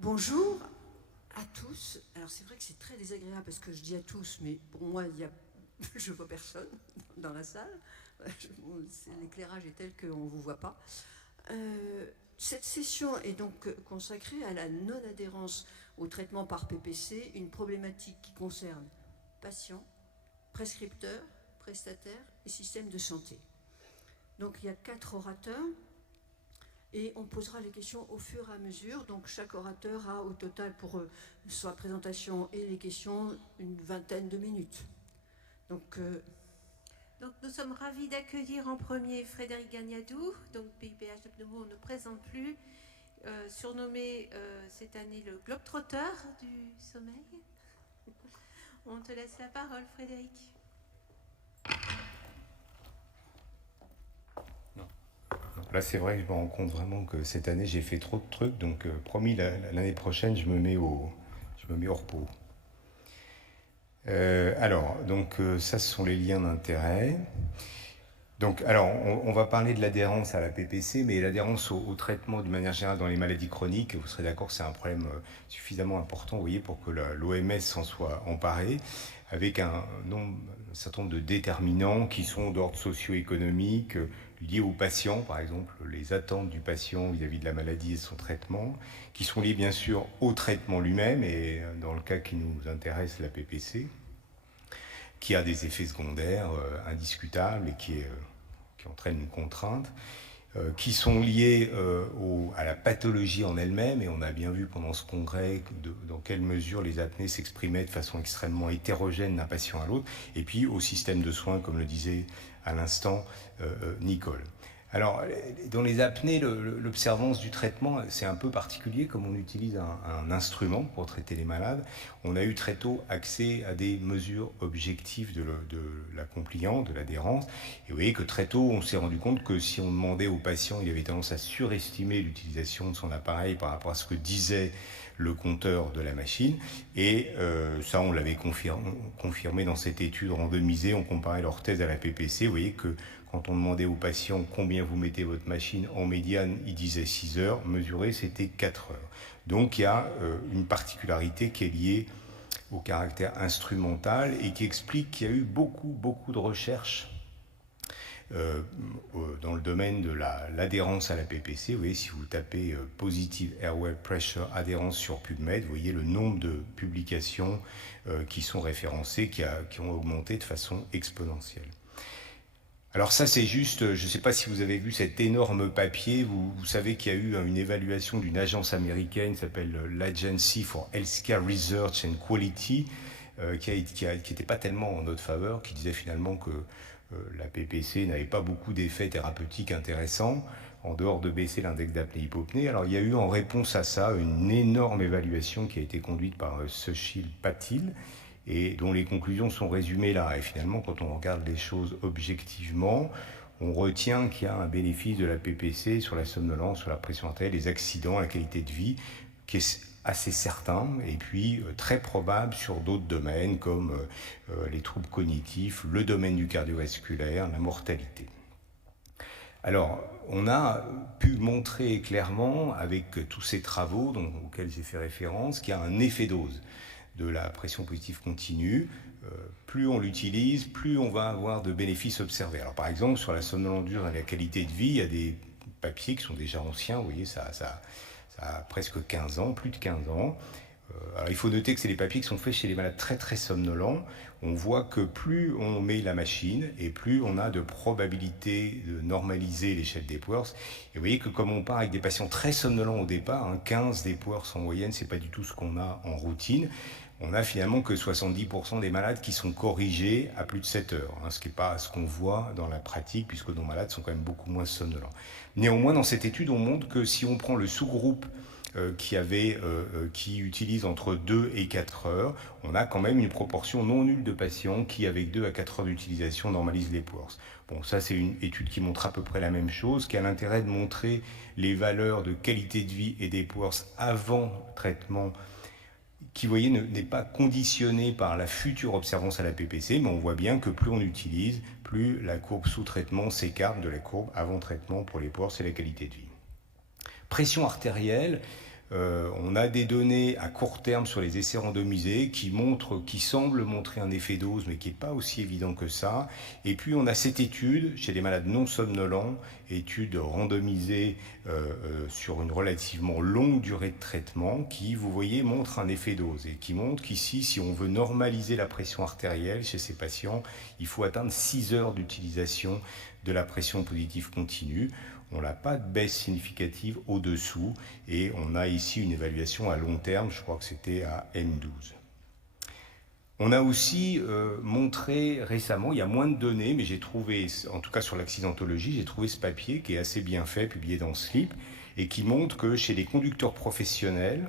Bonjour à tous. Alors c'est vrai que c'est très désagréable parce que je dis à tous, mais pour moi, je ne vois personne dans la salle. L'éclairage est tel qu'on ne vous voit pas. Cette session est donc consacrée à la non-adhérence au traitement par PPC, une problématique qui concerne patients, prescripteurs, prestataires et systèmes de santé. Donc il y a 4 orateurs. Et on posera les questions au fur et à mesure. Donc chaque orateur a au total pour sa présentation et les questions une vingtaine de minutes. Donc nous sommes ravis d'accueillir en premier Frédéric Gagnadou, donc PIPH de Pneumo, on ne présente plus, surnommé cette année le Globetrotter du sommeil. On te laisse la parole, Frédéric. Là, c'est vrai que je me rends compte vraiment que cette année, j'ai fait trop de trucs. Donc, promis, l'année prochaine, je me mets au repos. Ça, ce sont les liens d'intérêt. Donc, alors, on va parler de l'adhérence à la PPC, mais l'adhérence au traitement d'une manière générale dans les maladies chroniques, vous serez d'accord que c'est un problème suffisamment important, vous voyez, pour que l'OMS s'en soit emparée, avec un certain nombre de déterminants qui sont d'ordre socio-économique, liés aux patients, par exemple, les attentes du patient vis-à-vis de la maladie et de son traitement, qui sont liés bien sûr au traitement lui-même, et dans le cas qui nous intéresse, la PPC, qui a des effets secondaires indiscutables et qui entraîne une contrainte, qui sont liés à la pathologie en elle-même, et on a bien vu pendant ce congrès dans quelle mesure les apnées s'exprimaient de façon extrêmement hétérogène d'un patient à l'autre, et puis au système de soins, comme le disait à l'instant Nicole. Alors, dans les apnées, l'observance du traitement, c'est un peu particulier, comme on utilise un instrument pour traiter les malades. On a eu très tôt accès à des mesures objectives de la compliance, de l'adhérence. Et vous voyez que très tôt, on s'est rendu compte que si on demandait au patient, il avait tendance à surestimer l'utilisation de son appareil par rapport à ce que disait le compteur de la machine. Et ça, on l'avait confirmé dans cette étude randomisée. On comparait leur thèse à la PPC. Vous voyez que quand on demandait aux patients combien vous mettez votre machine, en médiane, ils disaient 6 heures. Mesuré, c'était 4 heures. Donc il y a une particularité qui est liée au caractère instrumental et qui explique qu'il y a eu beaucoup de recherches dans le domaine de l'adhérence à la PPC. Vous voyez, si vous tapez Positive Airway Pressure adhérence sur PubMed, vous voyez le nombre de publications qui sont référencées, qui ont augmenté de façon exponentielle. Alors ça, c'est juste, je ne sais pas si vous avez vu cet énorme papier, vous savez qu'il y a eu une évaluation d'une agence américaine qui s'appelle l'Agency for Healthcare Research and Quality, qui n'était pas tellement en notre faveur, qui disait finalement que la PPC n'avait pas beaucoup d'effets thérapeutiques intéressants, en dehors de baisser l'index d'apnée-hypopnée. Alors il y a eu en réponse à ça une énorme évaluation qui a été conduite par Sushil Patil, et dont les conclusions sont résumées là. Et finalement, quand on regarde les choses objectivement, on retient qu'il y a un bénéfice de la PPC sur la somnolence, sur la pression artérielle, les accidents, la qualité de vie, qui est assez certain, et puis très probable sur d'autres domaines comme les troubles cognitifs, le domaine du cardiovasculaire, la mortalité. Alors, on a pu montrer clairement, avec tous ces travaux auxquels j'ai fait référence, qu'il y a un effet dose de la pression positive continue. Plus on l'utilise, plus on va avoir de bénéfices observés. Alors par exemple, sur la somnolence dure et la qualité de vie, il y a des papiers qui sont déjà anciens, vous voyez, ça a presque 15 ans, plus de 15 ans. Alors il faut noter que c'est des papiers qui sont faits chez les malades très somnolents. On voit que plus on met la machine et plus on a de probabilité de normaliser l'échelle d'Epworth. Et vous voyez que comme on part avec des patients très somnolents au départ, 15 d'Epworth en moyenne, c'est pas du tout ce qu'on a en routine. On a finalement que 70% des malades qui sont corrigés à plus de 7 heures, ce qui n'est pas ce qu'on voit dans la pratique, puisque nos malades sont quand même beaucoup moins somnolents. Néanmoins, dans cette étude, on montre que si on prend le sous-groupe qui utilise entre 2 et 4 heures, on a quand même une proportion non nulle de patients qui, avec 2 à 4 heures d'utilisation, normalisent l'Epworth. Bon, ça c'est une étude qui montre à peu près la même chose, qui a l'intérêt de montrer les valeurs de qualité de vie et d'Epworth avant traitement, qui, vous voyez, n'est pas conditionné par la future observance à la PPC, mais on voit bien que plus on utilise, plus la courbe sous traitement s'écarte de la courbe avant traitement pour l'Epworth et la qualité de vie. Pression artérielle, On a des données à court terme sur les essais randomisés qui semblent montrer un effet dose, mais qui n'est pas aussi évident que ça. Et puis on a cette étude chez les malades non somnolents, étude randomisée sur une relativement longue durée de traitement, qui, vous voyez, montre un effet dose et qui montre qu'ici, si on veut normaliser la pression artérielle chez ces patients, il faut atteindre 6 heures d'utilisation de la pression positive continue. On n'a pas de baisse significative au-dessous et on a ici une évaluation à long terme, je crois que c'était à N12. On a aussi montré récemment, il y a moins de données, mais j'ai trouvé, en tout cas sur l'accidentologie, j'ai trouvé ce papier qui est assez bien fait, publié dans Sleep, et qui montre que chez les conducteurs professionnels,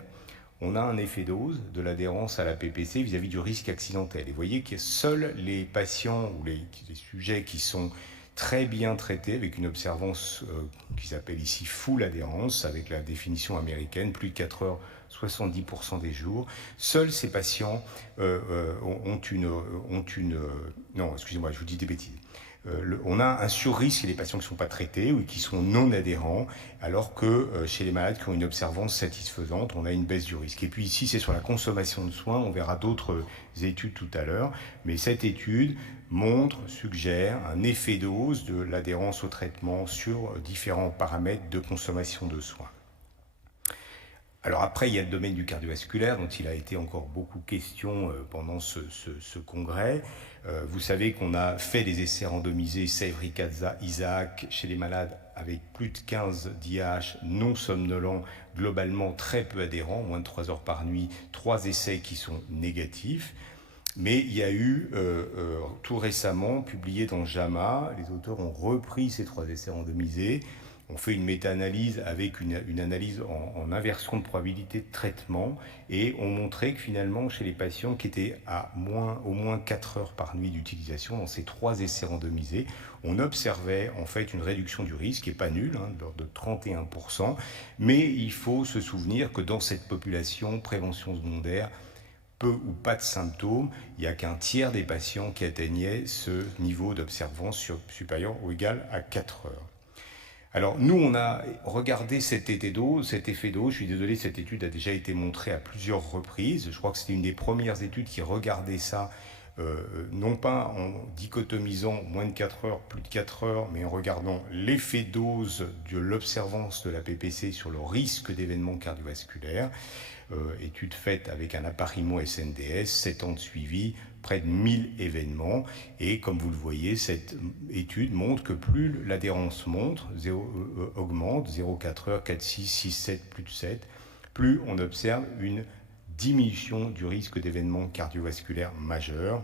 on a un effet dose de l'adhérence à la PPC vis-à-vis du risque accidentel. Et vous voyez que seuls les patients ou les sujets qui sont très bien traités, avec une observance qui s'appelle ici full adhérence, avec la définition américaine, plus de 4 heures, 70% des jours. Seuls ces patients ont une... non, excusez-moi, je vous dis des bêtises. On a un surrisque chez les patients qui ne sont pas traités ou qui sont non adhérents, alors que chez les malades qui ont une observance satisfaisante, on a une baisse du risque. Et puis ici, c'est sur la consommation de soins, on verra d'autres études tout à l'heure, mais cette étude suggère un effet dose de l'adhérence au traitement sur différents paramètres de consommation de soins. Alors après, il y a le domaine du cardiovasculaire, dont il a été encore beaucoup question pendant ce congrès. Vous savez qu'on a fait des essais randomisés Savary, Katza, Isaac chez les malades avec plus de 15 d'IH non somnolents, globalement très peu adhérents, moins de 3 heures par nuit, 3 essais qui sont négatifs. Mais il y a eu, tout récemment, publié dans JAMA, les auteurs ont repris ces 3 essais randomisés, on fait une méta-analyse avec une analyse en inversion de probabilité de traitement et on montrait que finalement, chez les patients qui étaient à au moins 4 heures par nuit d'utilisation, dans ces 3 essais randomisés, on observait en fait une réduction du risque, qui n'est pas nulle, de l'ordre de 31%, mais il faut se souvenir que dans cette population, prévention secondaire, peu ou pas de symptômes, il n'y a qu'un tiers des patients qui atteignaient ce niveau d'observance supérieur ou égal à 4 heures. Alors, nous, on a regardé cet effet d'eau. Je suis désolé, cette étude a déjà été montrée à plusieurs reprises. Je crois que c'était une des premières études qui regardait ça, non pas en dichotomisant moins de 4 heures, plus de 4 heures, mais en regardant l'effet dose de l'observance de la PPC sur le risque d'événements cardiovasculaires. Étude faite avec un appariement SNDS, 7 ans de suivi, près de 1000 événements. Et comme vous le voyez, cette étude montre que plus l'adhérence augmente, 0,4 heures, 4, 6, 6, 7, plus de 7, plus on observe une diminution du risque d'événements cardiovasculaires majeurs,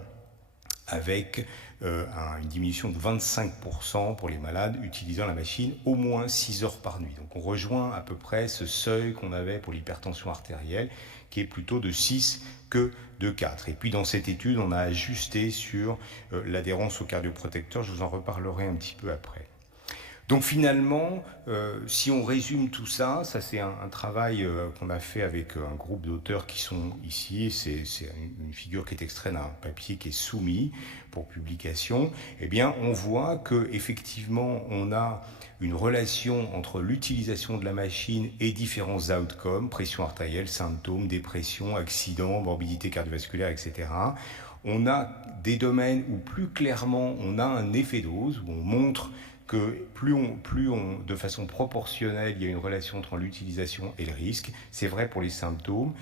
avec une diminution de 25% pour les malades utilisant la machine au moins 6 heures par nuit. Donc on rejoint à peu près ce seuil qu'on avait pour l'hypertension artérielle, qui est plutôt de 6 que de 4. Et puis dans cette étude, on a ajusté sur l'adhérence au cardioprotecteur, je vous en reparlerai un petit peu après. Donc finalement, si on résume tout ça, c'est un travail qu'on a fait avec un groupe d'auteurs qui sont ici, c'est une figure qui est extraite d'un papier qui est soumis pour publication. Eh bien, on voit qu'effectivement, on a une relation entre l'utilisation de la machine et différents outcomes, pression artérielle, symptômes, dépression, accident, morbidité cardiovasculaire, etc. On a des domaines où plus clairement on a un effet dose, où on montre que plus on, de façon proportionnelle, il y a une relation entre l'utilisation et le risque. C'est vrai pour les symptômes,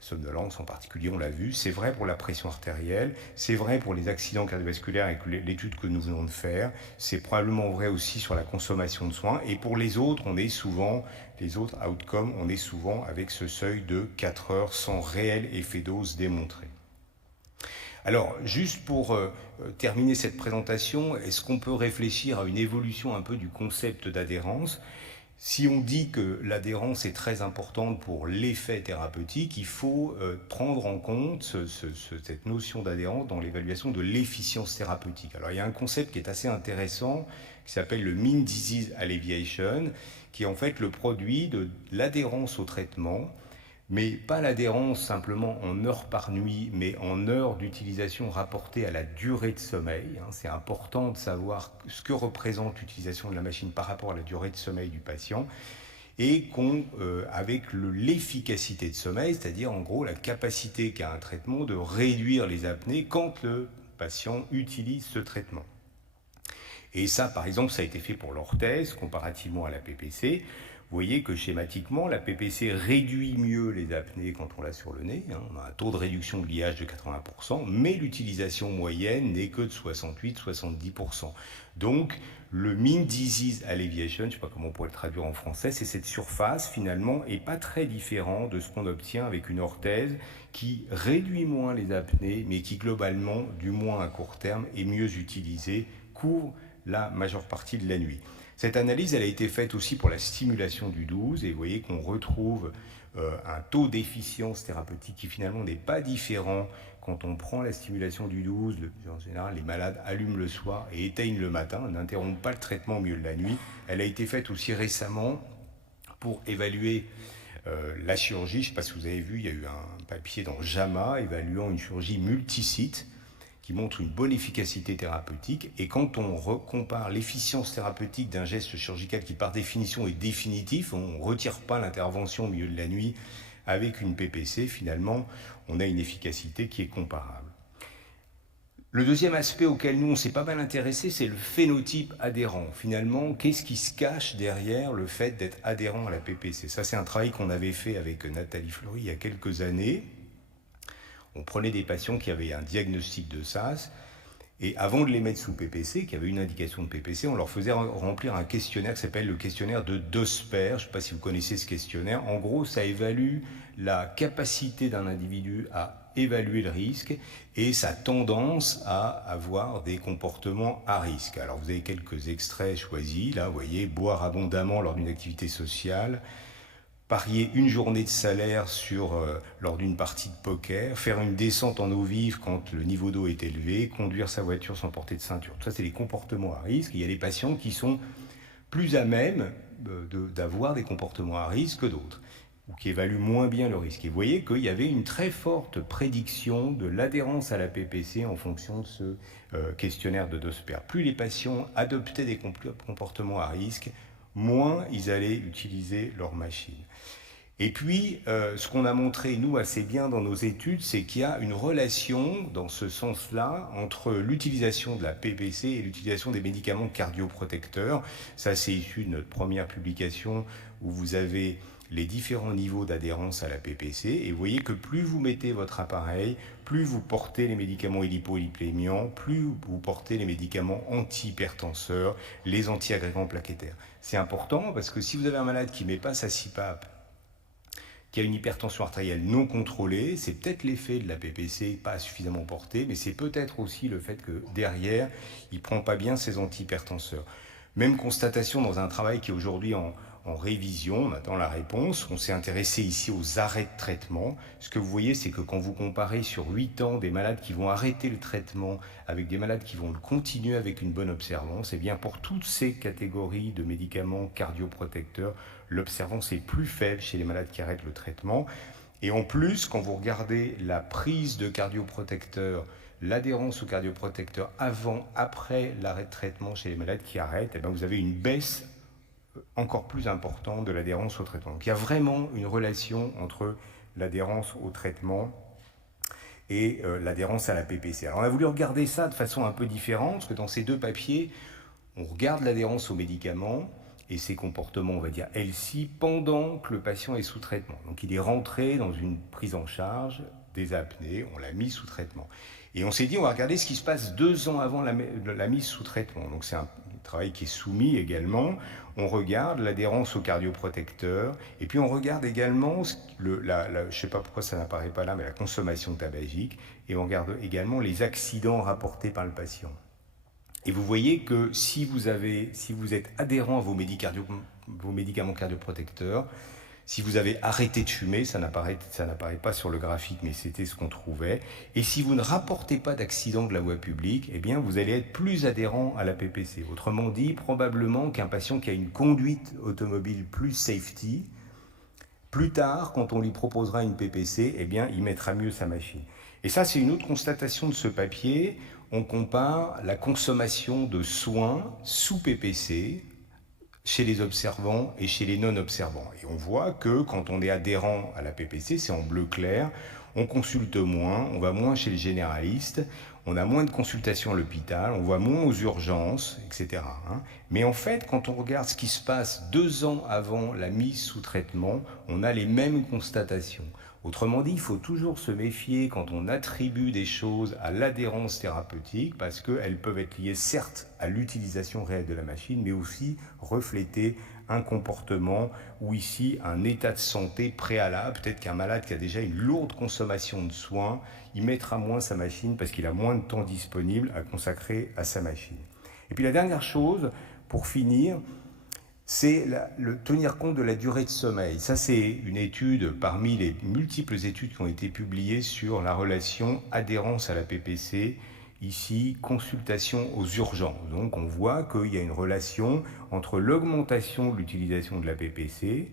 somnolence en particulier, on l'a vu. C'est vrai pour la pression artérielle. C'est vrai pour les accidents cardiovasculaires avec l'étude que nous venons de faire. C'est probablement vrai aussi sur la consommation de soins. Et pour les autres, les autres outcomes, on est souvent avec ce seuil de 4 heures sans réel effet dose démontré. Alors, juste pour terminer cette présentation, est-ce qu'on peut réfléchir à une évolution un peu du concept d'adhérence ? Si on dit que l'adhérence est très importante pour l'effet thérapeutique, il faut prendre en compte cette notion d'adhérence dans l'évaluation de l'efficience thérapeutique. Alors, il y a un concept qui est assez intéressant, qui s'appelle le Mean Disease Alleviation, qui est en fait le produit de l'adhérence au traitement, mais pas l'adhérence simplement en heures par nuit, mais en heures d'utilisation rapportées à la durée de sommeil. C'est important de savoir ce que représente l'utilisation de la machine par rapport à la durée de sommeil du patient. et avec l'efficacité de sommeil, c'est-à-dire en gros la capacité qu'a un traitement de réduire les apnées quand le patient utilise ce traitement. Et ça, par exemple, ça a été fait pour l'orthèse comparativement à la PPC. Vous voyez que schématiquement, la PPC réduit mieux les apnées quand on l'a sur le nez. On a un taux de réduction de l'IH de 80%, mais l'utilisation moyenne n'est que de 68-70%. Donc, le mean disease alleviation, je ne sais pas comment on pourrait le traduire en français, c'est cette surface finalement et pas très différent de ce qu'on obtient avec une orthèse qui réduit moins les apnées, mais qui globalement, du moins à court terme, est mieux utilisée, couvre la majeure partie de la nuit. Cette analyse, elle a été faite aussi pour la stimulation du 12, et vous voyez qu'on retrouve un taux d'efficience thérapeutique qui finalement n'est pas différent quand on prend la stimulation du 12. En général, les malades allument le soir et éteignent le matin, n'interrompent pas le traitement au milieu de la nuit. Elle a été faite aussi récemment pour évaluer la chirurgie. Je ne sais pas si vous avez vu, il y a eu un papier dans JAMA évaluant une chirurgie multisite qui montre une bonne efficacité thérapeutique. Et quand on compare l'efficience thérapeutique d'un geste chirurgical qui par définition est définitif, on ne retire pas l'intervention au milieu de la nuit avec une PPC, finalement, on a une efficacité qui est comparable. Le deuxième aspect auquel nous on s'est pas mal intéressé, c'est le phénotype adhérent. Finalement, qu'est-ce qui se cache derrière le fait d'être adhérent à la PPC? Ça, c'est un travail qu'on avait fait avec Nathalie Fleury il y a quelques années. On prenait des patients qui avaient un diagnostic de SASS, et avant de les mettre sous PPC, qui avaient une indication de PPC, on leur faisait remplir un questionnaire qui s'appelle le questionnaire de Dosper. Je ne sais pas si vous connaissez ce questionnaire. En gros, ça évalue la capacité d'un individu à évaluer le risque et sa tendance à avoir des comportements à risque. Alors, vous avez quelques extraits choisis. Là, vous voyez, boire abondamment lors d'une activité sociale, parier une journée de salaire lors d'une partie de poker, faire une descente en eau vive quand le niveau d'eau est élevé, conduire sa voiture sans porter de ceinture. Tout ça, c'est les comportements à risque. Il y a des patients qui sont plus à même d'avoir des comportements à risque que d'autres, ou qui évaluent moins bien le risque. Et vous voyez qu'il y avait une très forte prédiction de l'adhérence à la PPC en fonction de ce questionnaire de Dosper. Plus les patients adoptaient des comportements à risque, moins ils allaient utiliser leur machine. Et puis, ce qu'on a montré, nous, assez bien dans nos études, c'est qu'il y a une relation, dans ce sens-là, entre l'utilisation de la PPC et l'utilisation des médicaments cardioprotecteurs. Ça, c'est issu de notre première publication, où vous avez les différents niveaux d'adhérence à la PPC. Et vous voyez que plus vous mettez votre appareil, plus vous portez les médicaments hypoliplémiants, plus vous portez les médicaments antihypertenseurs, les antiagrégants plaquettaires. C'est important parce que si vous avez un malade qui ne met pas sa CPAP, qui a une hypertension artérielle non contrôlée, c'est peut-être l'effet de la PPC pas suffisamment porté, mais c'est peut-être aussi le fait que derrière, il ne prend pas bien ses antihypertenseurs. Même constatation dans un travail qui est aujourd'hui en révision, on attend la réponse. On s'est intéressé ici aux arrêts de traitement. Ce que vous voyez, c'est que quand vous comparez sur 8 ans des malades qui vont arrêter le traitement avec des malades qui vont le continuer avec une bonne observance, et bien pour toutes ces catégories de médicaments cardioprotecteurs, l'observance est plus faible chez les malades qui arrêtent le traitement. Et en plus, quand vous regardez la prise de cardioprotecteurs, l'adhérence aux cardioprotecteurs avant, après l'arrêt de traitement chez les malades qui arrêtent, et bien vous avez une baisse encore plus importante de l'adhérence au traitement. Donc il y a vraiment une relation entre l'adhérence au traitement et l'adhérence à la PPC. Alors on a voulu regarder ça de façon un peu différente, parce que dans ces deux papiers, on regarde l'adhérence aux médicaments et ses comportements, on va dire, LC, pendant que le patient est sous traitement. Donc il est rentré dans une prise en charge des apnées, on l'a mis sous traitement. Et on s'est dit, on va regarder ce qui se passe 2 ans avant la mise sous traitement. Donc c'est un travail qui est soumis également. On regarde l'adhérence aux cardioprotecteurs, et puis on regarde également, je ne sais pas pourquoi ça n'apparaît pas là, mais la consommation tabagique, et on regarde également les accidents rapportés par le patient. Et vous voyez que si vous êtes adhérent à vos médicaments cardioprotecteurs, si vous avez arrêté de fumer, ça n'apparaît pas sur le graphique, mais c'était ce qu'on trouvait. Et si vous ne rapportez pas d'accident de la voie publique, eh bien vous allez être plus adhérent à la PPC. Autrement dit, probablement qu'un patient qui a une conduite automobile plus safety, plus tard, quand on lui proposera une PPC, eh bien il mettra mieux sa machine. Et ça, c'est une autre constatation de ce papier. On compare la consommation de soins sous PPC chez les observants et chez les non-observants. Et on voit que quand on est adhérent à la PPC, c'est en bleu clair, on consulte moins, on va moins chez les généralistes, on a moins de consultations à l'hôpital, on va moins aux urgences, etc. Mais en fait, quand on regarde ce qui se passe 2 ans avant la mise sous traitement, on a les mêmes constatations. Autrement dit, il faut toujours se méfier quand on attribue des choses à l'adhérence thérapeutique parce qu'elles peuvent être liées certes à l'utilisation réelle de la machine, mais aussi refléter un comportement ou ici un état de santé préalable. Peut-être qu'un malade qui a déjà une lourde consommation de soins, il mettra moins sa machine parce qu'il a moins de temps disponible à consacrer à sa machine. Et puis la dernière chose, pour finir, c'est le tenir compte de la durée de sommeil. Ça, c'est une étude parmi les multiples études qui ont été publiées sur la relation adhérence à la PPC, ici, consultation aux urgences. Donc, on voit qu'il y a une relation entre l'augmentation de l'utilisation de la PPC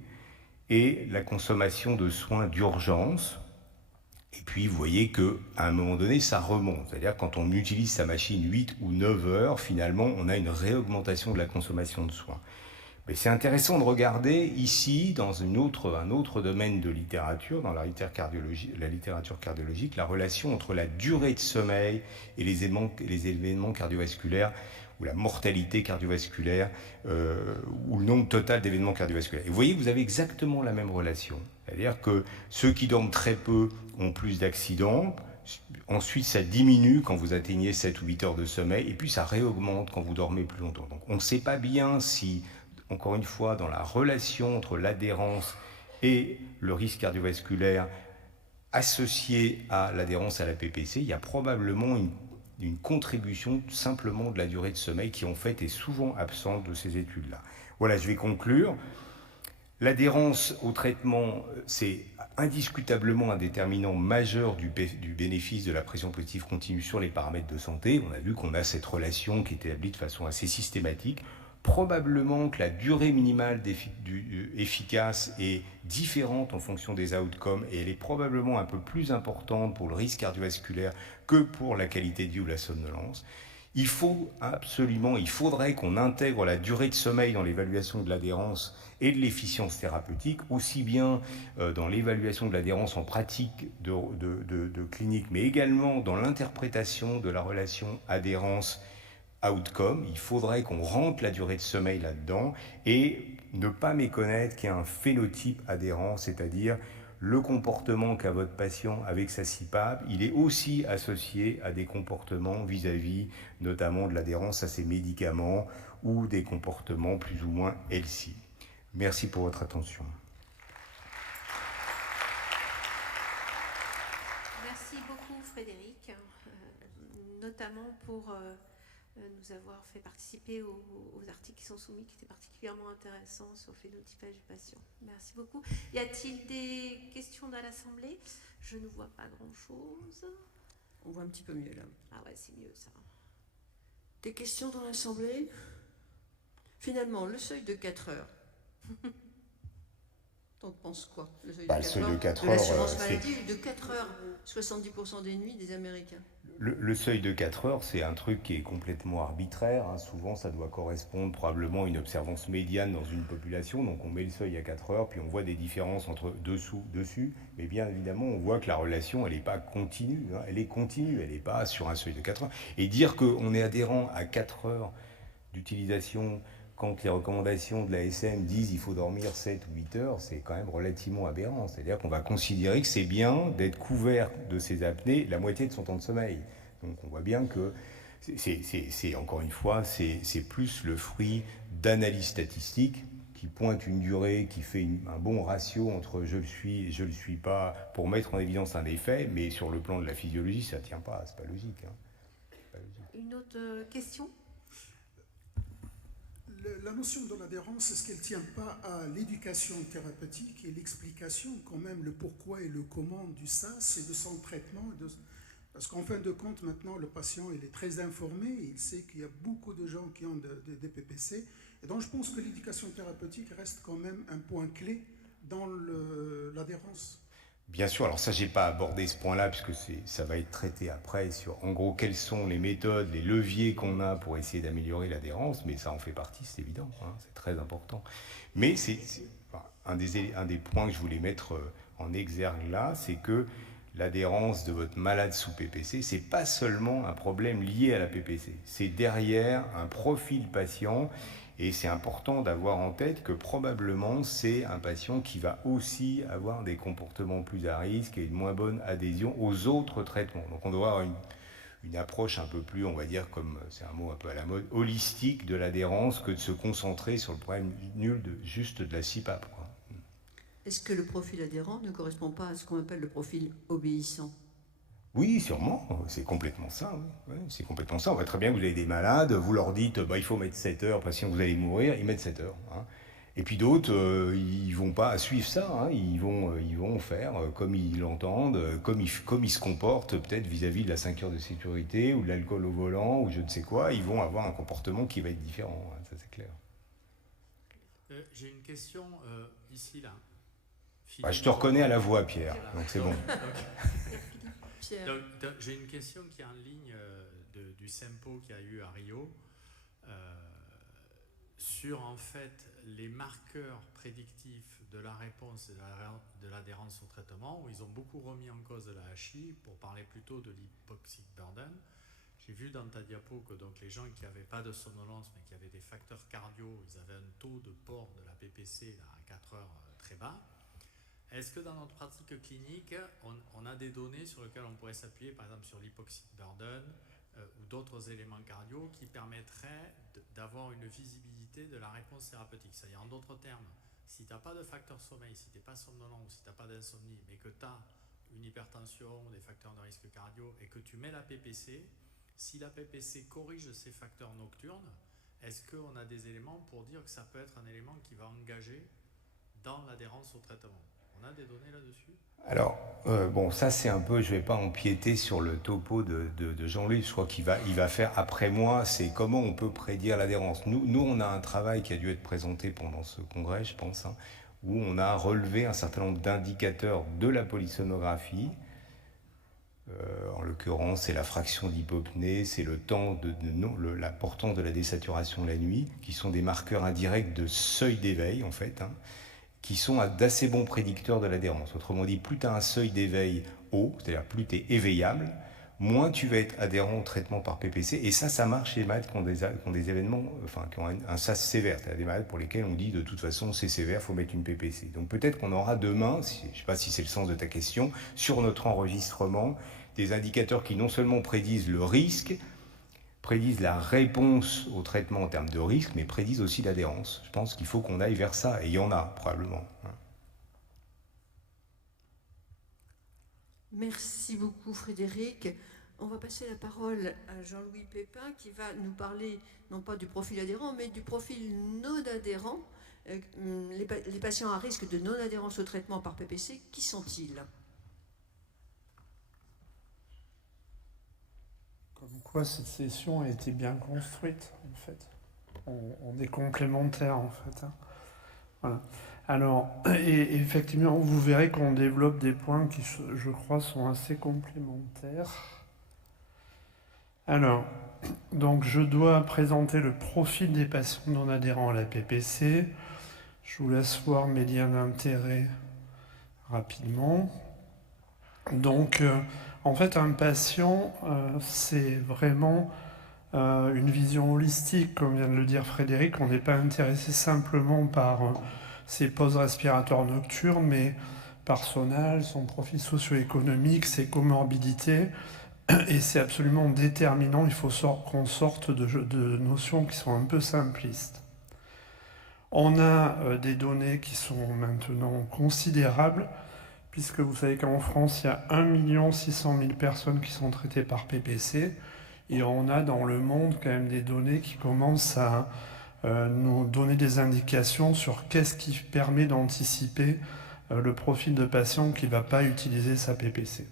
et la consommation de soins d'urgence. Et puis, vous voyez qu'à un moment donné, ça remonte. C'est-à-dire, quand on utilise sa machine 8 ou 9 heures, finalement, on a une réaugmentation de la consommation de soins. Mais c'est intéressant de regarder ici, dans un autre domaine de littérature, dans la littérature cardiologique, la relation entre la durée de sommeil et les événements cardiovasculaires, ou la mortalité cardiovasculaire, ou le nombre total d'événements cardiovasculaires. Et vous voyez que vous avez exactement la même relation. C'est-à-dire que ceux qui dorment très peu ont plus d'accidents. Ensuite, ça diminue quand vous atteignez 7 ou 8 heures de sommeil, et puis ça réaugmente quand vous dormez plus longtemps. Donc on ne sait pas bien si, encore une fois, dans la relation entre l'adhérence et le risque cardiovasculaire associé à l'adhérence à la PPC, il y a probablement une contribution simplement de la durée de sommeil qui en fait est souvent absente de ces études-là. Voilà, je vais conclure. L'adhérence au traitement, c'est indiscutablement un déterminant majeur du bénéfice de la pression positive continue sur les paramètres de santé. On a vu qu'on a cette relation qui est établie de façon assez systématique. Probablement que la durée minimale efficace est différente en fonction des outcomes et elle est probablement un peu plus importante pour le risque cardiovasculaire que pour la qualité de vie ou la somnolence. Il faudrait qu'on intègre la durée de sommeil dans l'évaluation de l'adhérence et de l'efficience thérapeutique, aussi bien dans l'évaluation de l'adhérence en pratique de clinique, mais également dans l'interprétation de la relation adhérence-outcome. Il faudrait qu'on rentre la durée de sommeil là-dedans et ne pas méconnaître qu'il y a un phénotype adhérent, c'est-à-dire le comportement qu'a votre patient avec sa CPAP, il est aussi associé à des comportements vis-à-vis notamment de l'adhérence à ses médicaments ou des comportements plus ou moins healthy. Merci pour votre attention. Merci beaucoup Frédéric, notamment pour nous avoir fait participer aux articles qui sont soumis, qui étaient particulièrement intéressants sur le phénotypage du patient. Merci beaucoup. Y a-t-il des questions dans l'Assemblée? Je ne vois pas grand-chose. On voit un petit peu mieux là. Ah ouais, c'est mieux ça. Des questions dans l'Assemblée? Finalement, le seuil de 4 heures. On pense quoi? Le seuil de 4 heures de l'assurance maladie, de 4 heures, 70% des nuits des Américains. Le seuil de 4 heures, c'est un truc qui est complètement arbitraire. Souvent, ça doit correspondre probablement à une observance médiane dans une population. Donc, on met le seuil à 4 heures, puis on voit des différences entre dessus. Mais bien évidemment, on voit que la relation, elle n'est pas continue. Elle est continue, elle n'est pas sur un seuil de 4 heures. Et dire qu'on est adhérent à 4 heures d'utilisation quand les recommandations de la SM disent qu'il faut dormir 7 ou 8 heures, c'est quand même relativement aberrant. C'est-à-dire qu'on va considérer que c'est bien d'être couvert de ces apnées la moitié de son temps de sommeil. Donc on voit bien que c'est encore une fois, c'est plus le fruit d'analyses statistiques qui pointent une durée, qui fait un bon ratio entre je le suis et je ne le suis pas pour mettre en évidence un effet, mais sur le plan de la physiologie, ça ne tient pas, c'est pas logique. C'est pas logique. Une autre question ? La notion de l'adhérence, est-ce qu'elle ne tient pas à l'éducation thérapeutique et l'explication quand même, le pourquoi et le comment du SAS et de son traitement Parce qu'en fin de compte, maintenant, le patient il est très informé, il sait qu'il y a beaucoup de gens qui ont des PPC, et donc je pense que l'éducation thérapeutique reste quand même un point clé dans l'adhérence. Bien sûr, alors ça, j'ai pas abordé ce point-là, puisque ça va être traité après sur, en gros, quelles sont les méthodes, les leviers qu'on a pour essayer d'améliorer l'adhérence, mais ça en fait partie, c'est évident, hein, c'est très important. Mais enfin, un des points que je voulais mettre en exergue là, c'est que l'adhérence de votre malade sous PPC, c'est pas seulement un problème lié à la PPC, c'est derrière un profil patient. Et c'est important d'avoir en tête que probablement c'est un patient qui va aussi avoir des comportements plus à risque et une moins bonne adhésion aux autres traitements. Donc on doit avoir une approche un peu plus, on va dire, comme c'est un mot un peu à la mode, holistique de l'adhérence que de se concentrer sur le problème nul juste de la CPAP. Est-ce que le profil adhérent ne correspond pas à ce qu'on appelle le profil obéissant ? Oui, sûrement, c'est complètement ça. Oui. Ouais, c'est complètement ça. On voit très bien que vous avez des malades, vous leur dites il faut mettre 7 heures, parce que sinon vous allez mourir, ils mettent 7 heures. Hein. Et puis d'autres, ils ne vont pas suivre ça, hein. Ils vont faire comme ils l'entendent, comme ils se comportent peut-être vis-à-vis de la ceinture de sécurité ou de l'alcool au volant ou je ne sais quoi. Ils vont avoir un comportement qui va être différent, hein, ça c'est clair. J'ai une question ici, là. Je te reconnais à la voix, Pierre, donc c'est bon. Donc, j'ai une question qui est en ligne du SEMPO qu'il y a eu à Rio sur en fait les marqueurs prédictifs de la réponse et de l'adhérence au traitement, où ils ont beaucoup remis en cause la HI pour parler plutôt de l'hypoxic burden. J'ai vu dans ta diapo que donc, les gens qui n'avaient pas de somnolence mais qui avaient des facteurs cardio, ils avaient un taux de port de la PPC là, à 4 heures très bas. Est-ce que dans notre pratique clinique, on a des données sur lesquelles on pourrait s'appuyer, par exemple sur l'hypoxic burden ou d'autres éléments cardio qui permettraient d'avoir une visibilité de la réponse thérapeutique? C'est-à-dire, en d'autres termes, si tu n'as pas de facteur sommeil, si tu n'es pas somnolent ou si tu n'as pas d'insomnie, mais que tu as une hypertension, des facteurs de risque cardio et que tu mets la PPC, si la PPC corrige ces facteurs nocturnes, est-ce qu'on a des éléments pour dire que ça peut être un élément qui va engager dans l'adhérence au traitement? On a des données là-dessus? Alors, bon, ça c'est un peu, je ne vais pas empiéter sur le topo de Jean-Louis, je crois qu'il va faire après moi, c'est comment on peut prédire l'adhérence. Nous, on a un travail qui a dû être présenté pendant ce congrès, je pense, hein, où on a relevé un certain nombre d'indicateurs de la polysonographie. En l'occurrence, c'est la fraction d'hypopnée, c'est le temps l'importance de la désaturation la nuit, qui sont des marqueurs indirects de seuil d'éveil, en fait, hein, qui sont d'assez bons prédicteurs de l'adhérence. Autrement dit, plus tu as un seuil d'éveil haut, c'est-à-dire plus tu es éveillable, moins tu vas être adhérent au traitement par PPC. Et ça marche chez les malades qui ont des événements, enfin, qui ont un SAS sévère. C'est-à-dire des malades pour lesquels on dit de toute façon c'est sévère, il faut mettre une PPC. Donc peut-être qu'on aura demain, je ne sais pas si c'est le sens de ta question, sur notre enregistrement, des indicateurs qui non seulement prédisent le risque, prédisent la réponse au traitement en termes de risque, mais prédisent aussi l'adhérence. Je pense qu'il faut qu'on aille vers ça, et il y en a probablement. Merci beaucoup Frédéric. On va passer la parole à Jean-Louis Pépin qui va nous parler non pas du profil adhérent, mais du profil non-adhérent. Les patients à risque de non-adhérence au traitement par PPC, qui sont-ils ? Comme quoi cette session a été bien construite, en fait. On est complémentaires, en fait. Hein. Voilà. Alors, et effectivement, vous verrez qu'on développe des points qui, je crois, sont assez complémentaires. Alors, donc je dois présenter le profil des patients non adhérents à la PPC. Je vous laisse voir mes liens d'intérêt rapidement. Donc, en fait, un patient, c'est vraiment une vision holistique, comme vient de le dire Frédéric. On n'est pas intéressé simplement par ses pauses respiratoires nocturnes, mais par son âge, son profil socio-économique, ses comorbidités. Et c'est absolument déterminant, il faut qu'on sorte de notions qui sont un peu simplistes. On a des données qui sont maintenant considérables, puisque vous savez qu'en France, il y a 1 600 000 personnes qui sont traitées par PPC, et on a dans le monde quand même des données qui commencent à nous donner des indications sur qu'est-ce qui permet d'anticiper le profil de patient qui ne va pas utiliser sa PPC.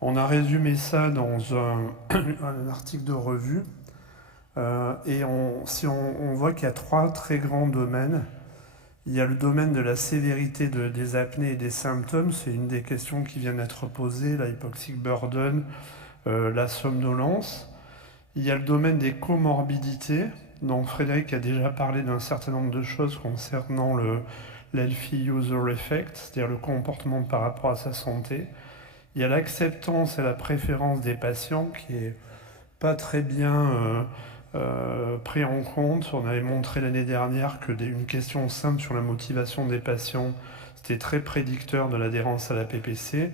On a résumé ça dans un article de revue, et on voit qu'il y a 3 très grands domaines. Il y a le domaine de la sévérité des apnées et des symptômes, c'est une des questions qui viennent d'être posées, la hypoxic burden, la somnolence. Il y a le domaine des comorbidités, dont Frédéric a déjà parlé d'un certain nombre de choses concernant l'healthy user effect, c'est-à-dire le comportement par rapport à sa santé. Il y a l'acceptance et la préférence des patients qui est pas très bien pris en compte. On avait montré l'année dernière que une question simple sur la motivation des patients, c'était très prédicteur de l'adhérence à la PPC.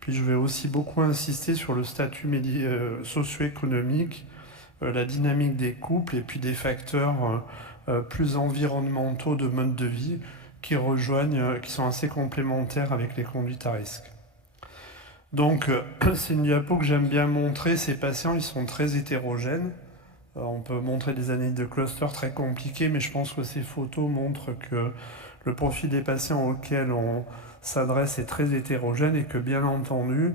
Puis je vais aussi beaucoup insister sur le statut socio-économique, la dynamique des couples et puis des facteurs plus environnementaux de mode de vie qui sont assez complémentaires avec les conduites à risque. Donc c'est une diapo que j'aime bien montrer. Ces patients, ils sont très hétérogènes. On peut montrer des analyses de cluster très compliquées, mais je pense que ces photos montrent que le profil des patients auxquels on s'adresse est très hétérogène et que bien entendu,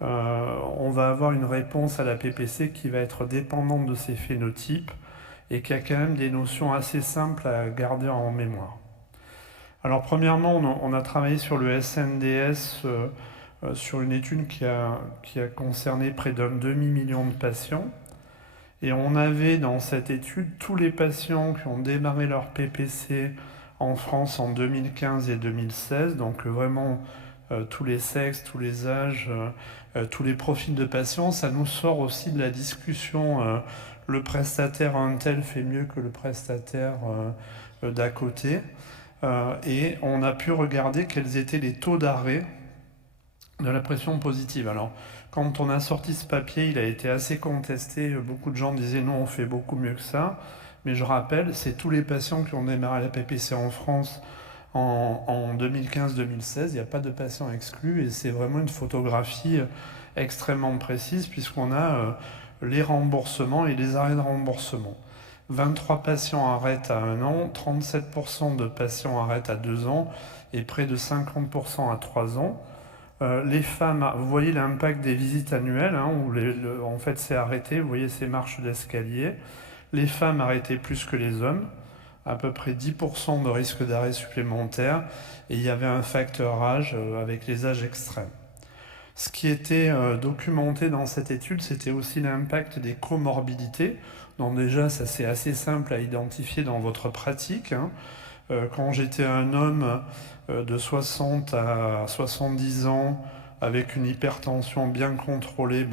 on va avoir une réponse à la PPC qui va être dépendante de ces phénotypes et qui a quand même des notions assez simples à garder en mémoire. Alors premièrement, on a travaillé sur le SNDS, sur une étude qui a concerné près d'un demi-million de patients. Et on avait dans cette étude tous les patients qui ont démarré leur PPC en France en 2015 et 2016, donc vraiment tous les sexes, tous les âges, tous les profils de patients. Ça nous sort aussi de la discussion, le prestataire un tel fait mieux que le prestataire d'à côté. Et on a pu regarder quels étaient les taux d'arrêt de la pression positive. Alors, quand on a sorti ce papier, il a été assez contesté. Beaucoup de gens disaient non, on fait beaucoup mieux que ça. Mais je rappelle, c'est tous les patients qui ont démarré la PPC en France en 2015-2016. Il n'y a pas de patients exclus et c'est vraiment une photographie extrêmement précise puisqu'on a les remboursements et les arrêts de remboursement. 23 patients arrêtent à 1 an, 37% de patients arrêtent à 2 ans et près de 50% à 3 ans. Les femmes, vous voyez l'impact des visites annuelles, hein, où en fait c'est arrêté, vous voyez ces marches d'escalier. Les femmes arrêtaient plus que les hommes, à peu près 10% de risque d'arrêt supplémentaire, et il y avait un facteur âge avec les âges extrêmes. Ce qui était documenté dans cette étude, c'était aussi l'impact des comorbidités. Donc déjà, ça c'est assez simple à identifier dans votre pratique, hein. Quand j'étais un homme de 60 à 70 ans avec une hypertension bien contrôlée,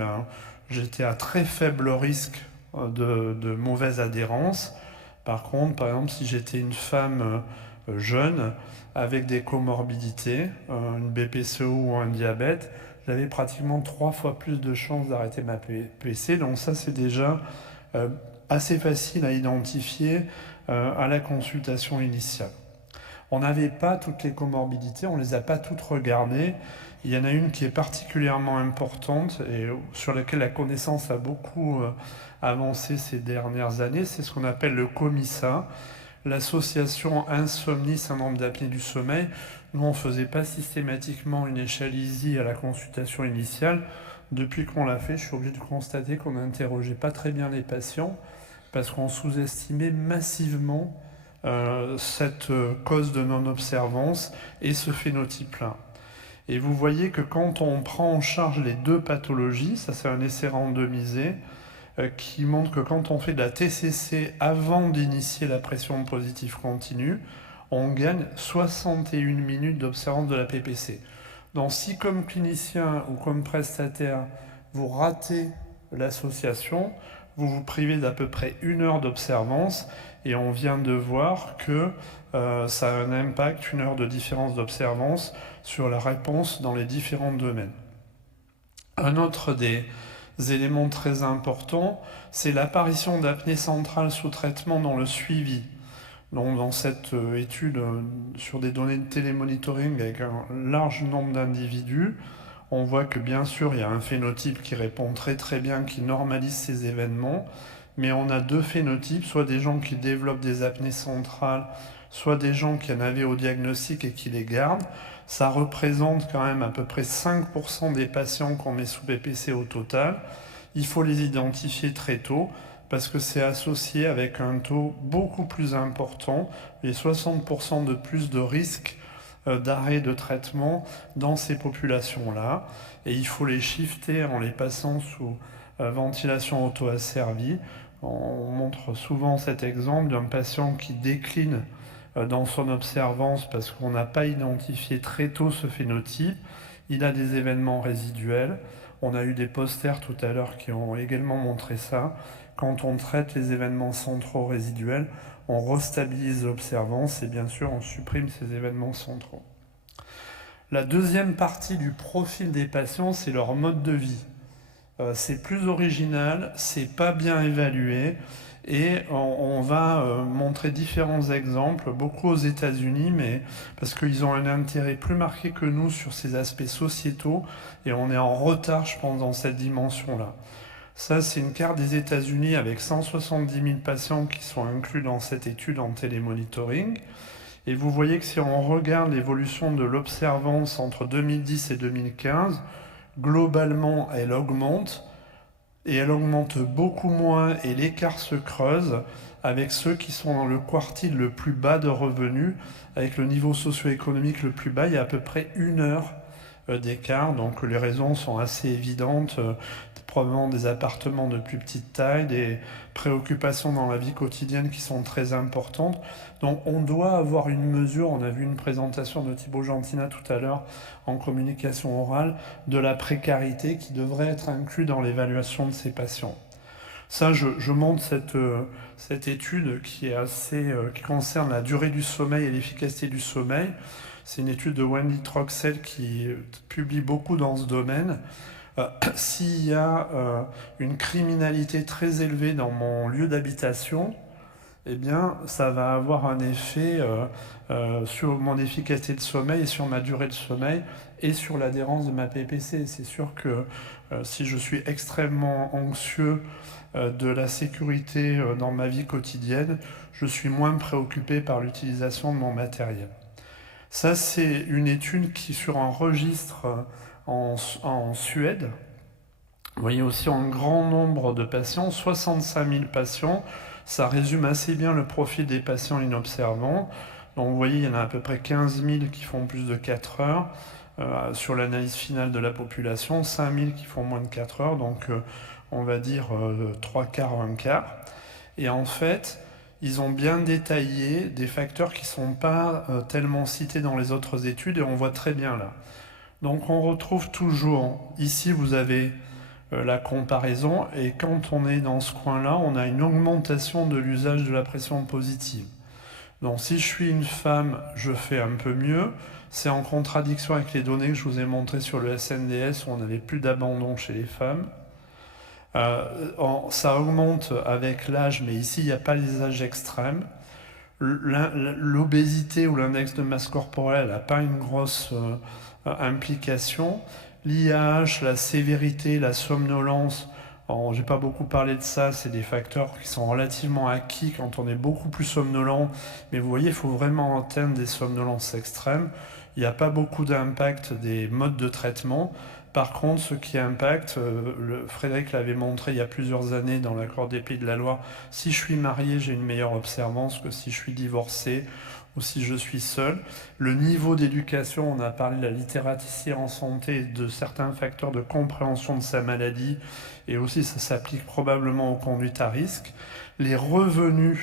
j'étais à très faible risque de mauvaise adhérence. Par contre, par exemple, si j'étais une femme jeune avec des comorbidités, une BPCO ou un diabète, j'avais pratiquement 3 fois plus de chances d'arrêter ma PPC. Donc ça, c'est déjà assez facile à identifier à la consultation initiale. On n'avait pas toutes les comorbidités, on ne les a pas toutes regardées. Il y en a une qui est particulièrement importante et sur laquelle la connaissance a beaucoup avancé ces dernières années. C'est ce qu'on appelle le COMISA, l'association insomnie-syndrome d'apnée du sommeil. Nous, on ne faisait pas systématiquement une échelle EASI à la consultation initiale. Depuis qu'on l'a fait, je suis obligé de constater qu'on n'interrogeait pas très bien les patients parce qu'on sous-estimait massivement cette cause de non-observance et ce phénotype-là. Et vous voyez que quand on prend en charge les deux pathologies, ça c'est un essai randomisé qui montre que quand on fait de la TCC avant d'initier la pression positive continue, on gagne 61 minutes d'observance de la PPC. Donc si comme clinicien ou comme prestataire, vous ratez l'association, vous vous privez d'à peu près 1 heure d'observance et on vient de voir que ça a un impact, 1 heure de différence d'observance sur la réponse dans les différents domaines. Un autre des éléments très importants, c'est l'apparition d'apnée centrale sous traitement dans le suivi. Donc, dans cette étude sur des données de télémonitoring avec un large nombre d'individus, on voit que bien sûr il y a un phénotype qui répond très très bien, qui normalise ces événements, mais on a deux phénotypes, soit des gens qui développent des apnées centrales, soit des gens qui en avaient au diagnostic et qui les gardent. Ça représente quand même à peu près 5% des patients qu'on met sous PPC au total. Il faut les identifier très tôt, parce que c'est associé avec un taux beaucoup plus important, et 60% de plus de risque d'arrêt de traitement dans ces populations-là. Et il faut les shifter en les passant sous ventilation auto-asservie. On montre souvent cet exemple d'un patient qui décline dans son observance parce qu'on n'a pas identifié très tôt ce phénotype. Il a des événements résiduels. On a eu des posters tout à l'heure qui ont également montré ça. Quand on traite les événements centraux résiduels, on restabilise l'observance et bien sûr on supprime ces événements centraux. La deuxième partie du profil des patients, c'est leur mode de vie. C'est plus original, c'est pas bien évalué et on va montrer différents exemples, beaucoup aux États-Unis, mais parce qu'ils ont un intérêt plus marqué que nous sur ces aspects sociétaux et on est en retard, je pense, dans cette dimension-là. Ça, c'est une carte des États-Unis avec 170 000 patients qui sont inclus dans cette étude en télémonitoring. Et vous voyez que si on regarde l'évolution de l'observance entre 2010 et 2015, globalement, elle augmente, et elle augmente beaucoup moins, et l'écart se creuse avec ceux qui sont dans le quartile le plus bas de revenus, avec le niveau socio-économique le plus bas, il y a à peu près 1 heure d'écart, donc les raisons sont assez évidentes, probablement des appartements de plus petite taille, des préoccupations dans la vie quotidienne qui sont très importantes. Donc on doit avoir une mesure, on a vu une présentation de Thibaut Gentina tout à l'heure en communication orale, de la précarité qui devrait être inclue dans l'évaluation de ces patients. Ça, je montre cette étude qui est qui concerne la durée du sommeil et l'efficacité du sommeil. C'est une étude de Wendy Troxell qui publie beaucoup dans ce domaine. S'il y a une criminalité très élevée dans mon lieu d'habitation, eh bien, ça va avoir un effet sur mon efficacité de sommeil et sur ma durée de sommeil et sur l'adhérence de ma PPC. C'est sûr que si je suis extrêmement anxieux de la sécurité dans ma vie quotidienne, je suis moins préoccupé par l'utilisation de mon matériel. Ça, c'est une étude qui, sur un registre en Suède, vous voyez aussi un grand nombre de patients, 65 000 patients, ça résume assez bien le profil des patients inobservants. Donc vous voyez, il y en a à peu près 15 000 qui font plus de 4 heures sur l'analyse finale de la population, 5 000 qui font moins de 4 heures, donc on va dire 3 quarts, 1 quart. Et en fait, ils ont bien détaillé des facteurs qui ne sont pas tellement cités dans les autres études et on voit très bien là. Donc on retrouve toujours, ici vous avez la comparaison et quand on est dans ce coin-là, on a une augmentation de l'usage de la pression positive. Donc si je suis une femme, je fais un peu mieux. C'est en contradiction avec les données que je vous ai montrées sur le SNDS où on n'avait plus d'abandon chez les femmes. Ça augmente avec l'âge, mais ici il n'y a pas les âges extrêmes. L'obésité ou l'index de masse corporelle n'a pas une grosse implication. L'IAH, la sévérité, la somnolence, je n'ai pas beaucoup parlé de ça, c'est des facteurs qui sont relativement acquis quand on est beaucoup plus somnolent, mais vous voyez, il faut vraiment atteindre des somnolences extrêmes. Il n'y a pas beaucoup d'impact des modes de traitement. Par contre, ce qui impacte, Frédéric l'avait montré il y a plusieurs années dans l'accord des Pays de la Loire, si je suis marié, j'ai une meilleure observance que si je suis divorcé ou si je suis seul. Le niveau d'éducation, on a parlé de la littératie en santé, de certains facteurs de compréhension de sa maladie, et aussi ça s'applique probablement aux conduites à risque. Les revenus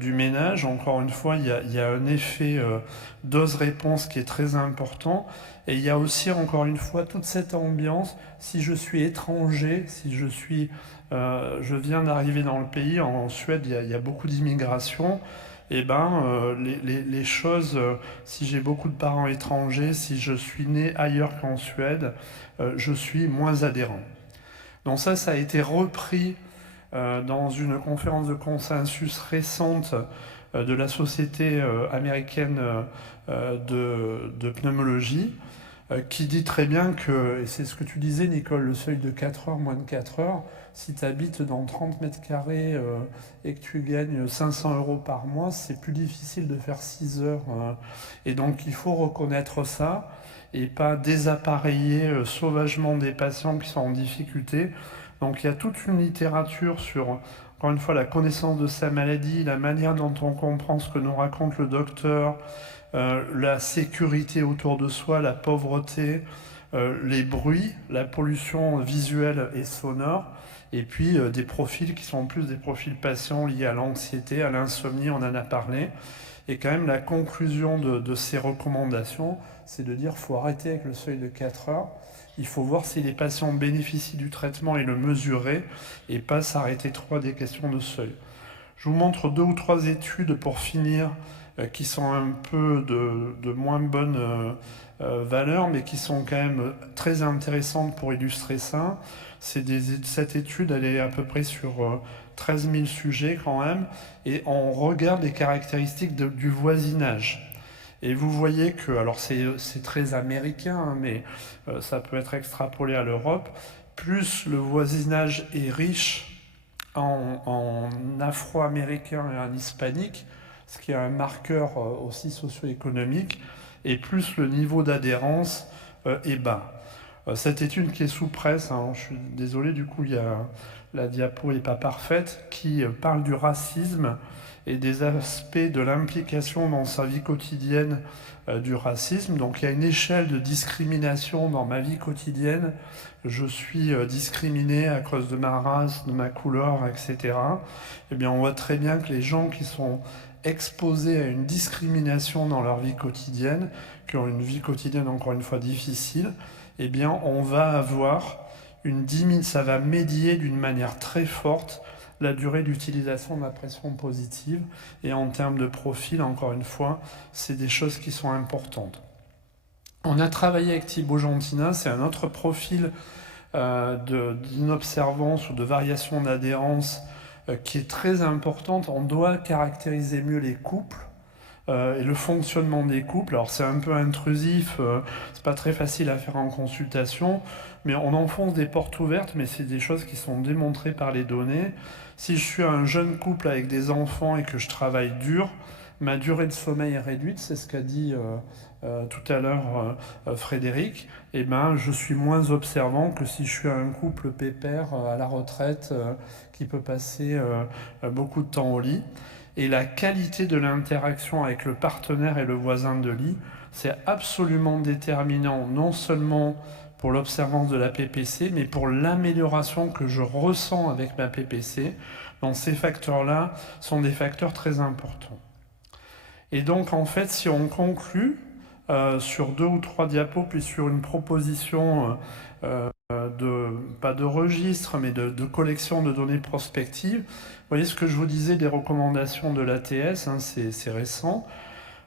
du ménage, encore une fois, il y a un effet dose-réponse qui est très important, et il y a aussi, encore une fois, toute cette ambiance, si je suis étranger, si je viens d'arriver dans le pays, en Suède, il y a beaucoup d'immigration, et les choses, si j'ai beaucoup de parents étrangers, si je suis né ailleurs qu'en Suède, je suis moins adhérent. Donc ça a été repris dans une conférence de consensus récente de la Société américaine de pneumologie, qui dit très bien que, et c'est ce que tu disais Nicole, le seuil de 4 heures, moins de 4 heures, si tu habites dans 30 mètres carrés et que tu gagnes 500 € par mois, c'est plus difficile de faire 6 heures. Et donc il faut reconnaître ça et pas désappareiller sauvagement des patients qui sont en difficulté. Donc il y a toute une littérature sur encore une fois, la connaissance de sa maladie, la manière dont on comprend ce que nous raconte le docteur, la sécurité autour de soi, la pauvreté, les bruits, la pollution visuelle et sonore, et puis des profils qui sont plus des profils patients liés à l'anxiété, à l'insomnie, on en a parlé. Et quand même, la conclusion de ces recommandations, c'est de dire qu'il faut arrêter avec le seuil de 4 heures. Il faut voir si les patients bénéficient du traitement et le mesurer, et pas s'arrêter trop à des questions de seuil. Je vous montre 2 ou 3 études pour finir, qui sont un peu de moins bonne valeur, mais qui sont quand même très intéressantes pour illustrer ça. Cette étude, elle est à peu près sur 13 000 sujets quand même, et on regarde les caractéristiques du voisinage. Et vous voyez que, alors c'est très américain, hein, mais ça peut être extrapolé à l'Europe, plus le voisinage est riche en afro-américain et en hispanique, ce qui est un marqueur aussi socio-économique, et plus le niveau d'adhérence est bas. Cette étude qui est sous presse, hein, je suis désolé, du coup la diapo n'est pas parfaite, qui parle du racisme et des aspects de l'implication dans sa vie quotidienne du racisme. Donc il y a une échelle de discrimination dans ma vie quotidienne. Je suis discriminé à cause de ma race, de ma couleur, etc. Eh bien, on voit très bien que les gens qui sont exposés à une discrimination dans leur vie quotidienne, qui ont une vie quotidienne encore une fois difficile, eh bien, on va avoir ça va médier d'une manière très forte la durée d'utilisation de la pression positive. Et en termes de profil, encore une fois, c'est des choses qui sont importantes. On a travaillé avec Thibaut Gentina, c'est un autre profil d'inobservance ou de variation d'adhérence qui est très importante. On doit caractériser mieux les couples et le fonctionnement des couples. Alors c'est un peu intrusif, c'est pas très facile à faire en consultation, mais on enfonce des portes ouvertes, mais c'est des choses qui sont démontrées par les données. Si je suis un jeune couple avec des enfants et que je travaille dur, ma durée de sommeil est réduite, c'est ce qu'a dit tout à l'heure Frédéric, et ben je suis moins observant que si je suis un couple pépère à la retraite qui peut passer beaucoup de temps au lit. Et la qualité de l'interaction avec le partenaire et le voisin de lit, c'est absolument déterminant, non seulement pour l'observance de la PPC, mais pour l'amélioration que je ressens avec ma PPC. Donc ces facteurs-là sont des facteurs très importants. Et donc en fait, si on conclut sur 2 ou 3 diapos, puis sur une proposition pas de registre, mais de collection de données prospectives. Vous voyez ce que je vous disais des recommandations de l'ATS, hein, c'est récent.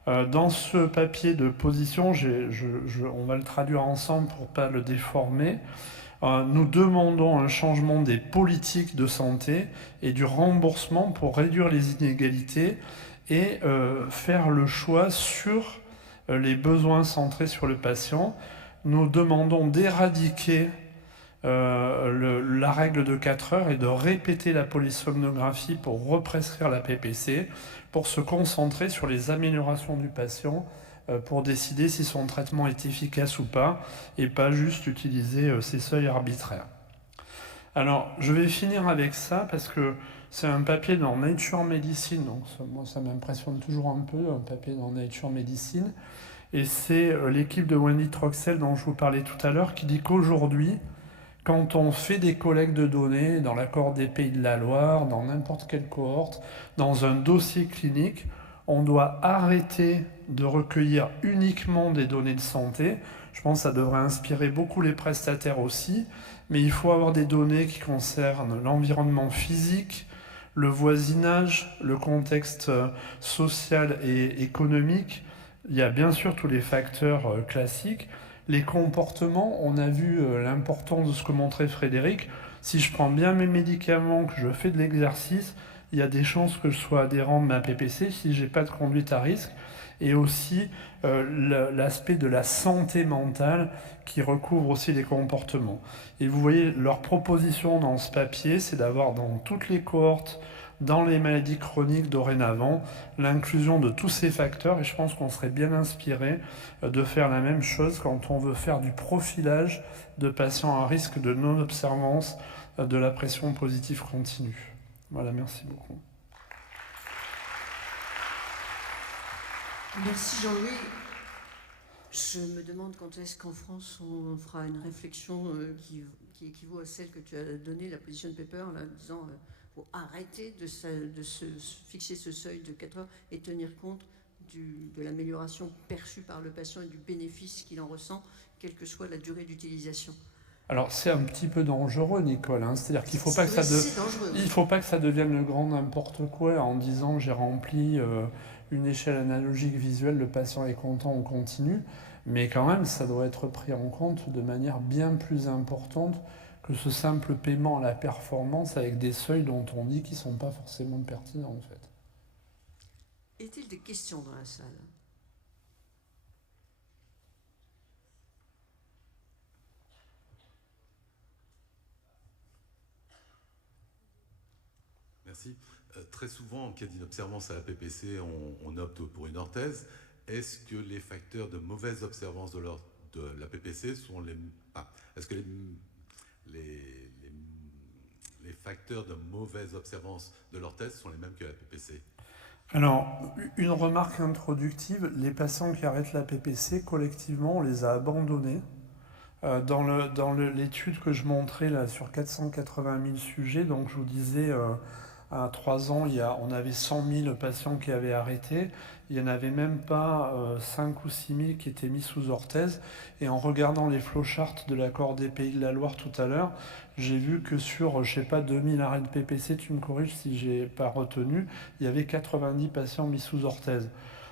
Dans ce papier de position, on va le traduire ensemble pour ne pas le déformer. Nous demandons un changement des politiques de santé et du remboursement pour réduire les inégalités et faire le choix sur les besoins centrés sur le patient. Nous demandons d'éradiquer la règle de 4 heures et de répéter la polysomnographie pour represcrire la PPC, pour se concentrer sur les améliorations du patient, pour décider si son traitement est efficace ou pas, et pas juste utiliser ces seuils arbitraires. Alors, je vais finir avec ça, parce que c'est un papier dans Nature Medicine, donc moi ça m'impressionne toujours un peu, un papier dans Nature Medicine, et c'est l'équipe de Wendy Troxel dont je vous parlais tout à l'heure qui dit qu'aujourd'hui, quand on fait des collectes de données dans la cohorte des Pays de la Loire, dans n'importe quelle cohorte, dans un dossier clinique, on doit arrêter de recueillir uniquement des données de santé. Je pense que ça devrait inspirer beaucoup les prestataires aussi, mais il faut avoir des données qui concernent l'environnement physique, le voisinage, le contexte social et économique. Il y a bien sûr tous les facteurs classiques. Les comportements, on a vu l'importance de ce que montrait Frédéric. Si je prends bien mes médicaments, que je fais de l'exercice, il y a des chances que je sois adhérent de ma PPC si je n'ai pas de conduite à risque. Et aussi l'aspect de la santé mentale qui recouvre aussi les comportements. Et vous voyez, leur proposition dans ce papier, c'est d'avoir dans toutes les cohortes, dans les maladies chroniques dorénavant, l'inclusion de tous ces facteurs, et je pense qu'on serait bien inspiré de faire la même chose quand on veut faire du profilage de patients à risque de non-observance de la pression positive continue. Voilà, merci beaucoup. Merci Jean-Louis. Je me demande quand est-ce qu'en France on fera une réflexion qui équivaut à celle que tu as donnée, la position paper, là, en disant faut arrêter de se fixer ce seuil de 4 heures et tenir compte de l'amélioration perçue par le patient et du bénéfice qu'il en ressent, quelle que soit la durée d'utilisation. Alors c'est un petit peu dangereux, Nicole, hein. C'est-à-dire qu'il ne faut, il faut pas que ça devienne le grand n'importe quoi en disant j'ai rempli une échelle analogique visuelle, le patient est content, on continue, mais quand même ça doit être pris en compte de manière bien plus importante que ce simple paiement à la performance avec des seuils dont on dit qu'ils ne sont pas forcément pertinents en fait. Est-il des questions dans la salle ? Merci. Très souvent, en cas d'inobservance à la PPC, on opte pour une orthèse. Est-ce que les facteurs de mauvaise observance de la PPC sont les... est-ce que les facteurs de mauvaise observance de l'orthèse sont les mêmes que la PPC? Alors, une remarque introductive, les patients qui arrêtent la PPC, collectivement, on les a abandonnés. Dans l'étude que je montrais là, sur 480 000 sujets, donc je vous disais... à 3 ans, on avait 100 000 patients qui avaient arrêté. Il n'y en avait même pas 5 ou 6 000 qui étaient mis sous orthèse. Et en regardant les flowcharts de l'accord des Pays de la Loire tout à l'heure, j'ai vu que sur, 2000 arrêts de PPC, tu me corriges si je n'ai pas retenu, il y avait 90 patients mis sous orthèse.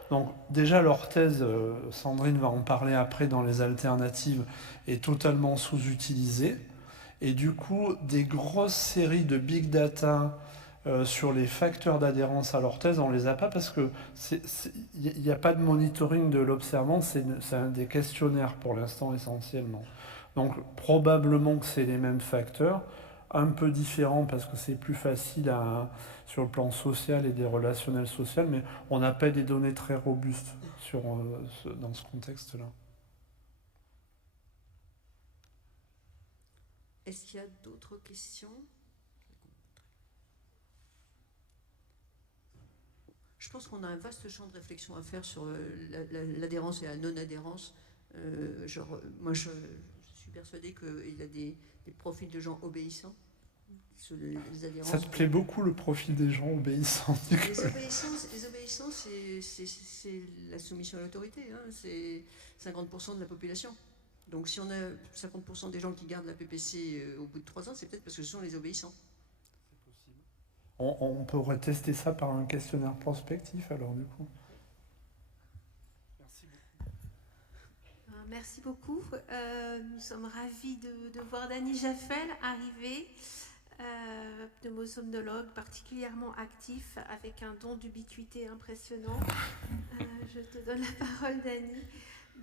Donc déjà, l'orthèse, Sandrine va en parler après dans les alternatives, est totalement sous-utilisée. Et du coup, des grosses séries de big data... sur les facteurs d'adhérence à l'orthèse, on ne les a pas parce qu'il n'y a pas de monitoring de l'observance, c'est un des questionnaires pour l'instant essentiellement. Donc probablement que c'est les mêmes facteurs, un peu différents parce que c'est plus facile sur le plan social et des relationnels sociaux, mais on n'a pas des données très robustes dans ce contexte-là. Est-ce qu'il y a d'autres questions ? Je pense qu'on a un vaste champ de réflexion à faire sur l'adhérence et la non-adhérence. Moi, je suis persuadée qu'il y a des profils de gens obéissants. Les adhérents, ça te plaît beaucoup le profil des gens obéissants? Les obéissants, c'est la soumission à l'autorité. Hein. C'est 50% de la population. Donc si on a 50% des gens qui gardent la PPC au bout de 3 ans, c'est peut-être parce que ce sont les obéissants. On pourrait tester ça par un questionnaire prospectif, alors, du coup. Merci beaucoup. Merci beaucoup. Nous sommes ravis de voir Dany Jaffel arriver, pneumosomnologue particulièrement actif, avec un don d'ubiquité impressionnant. Je te donne la parole, Dany.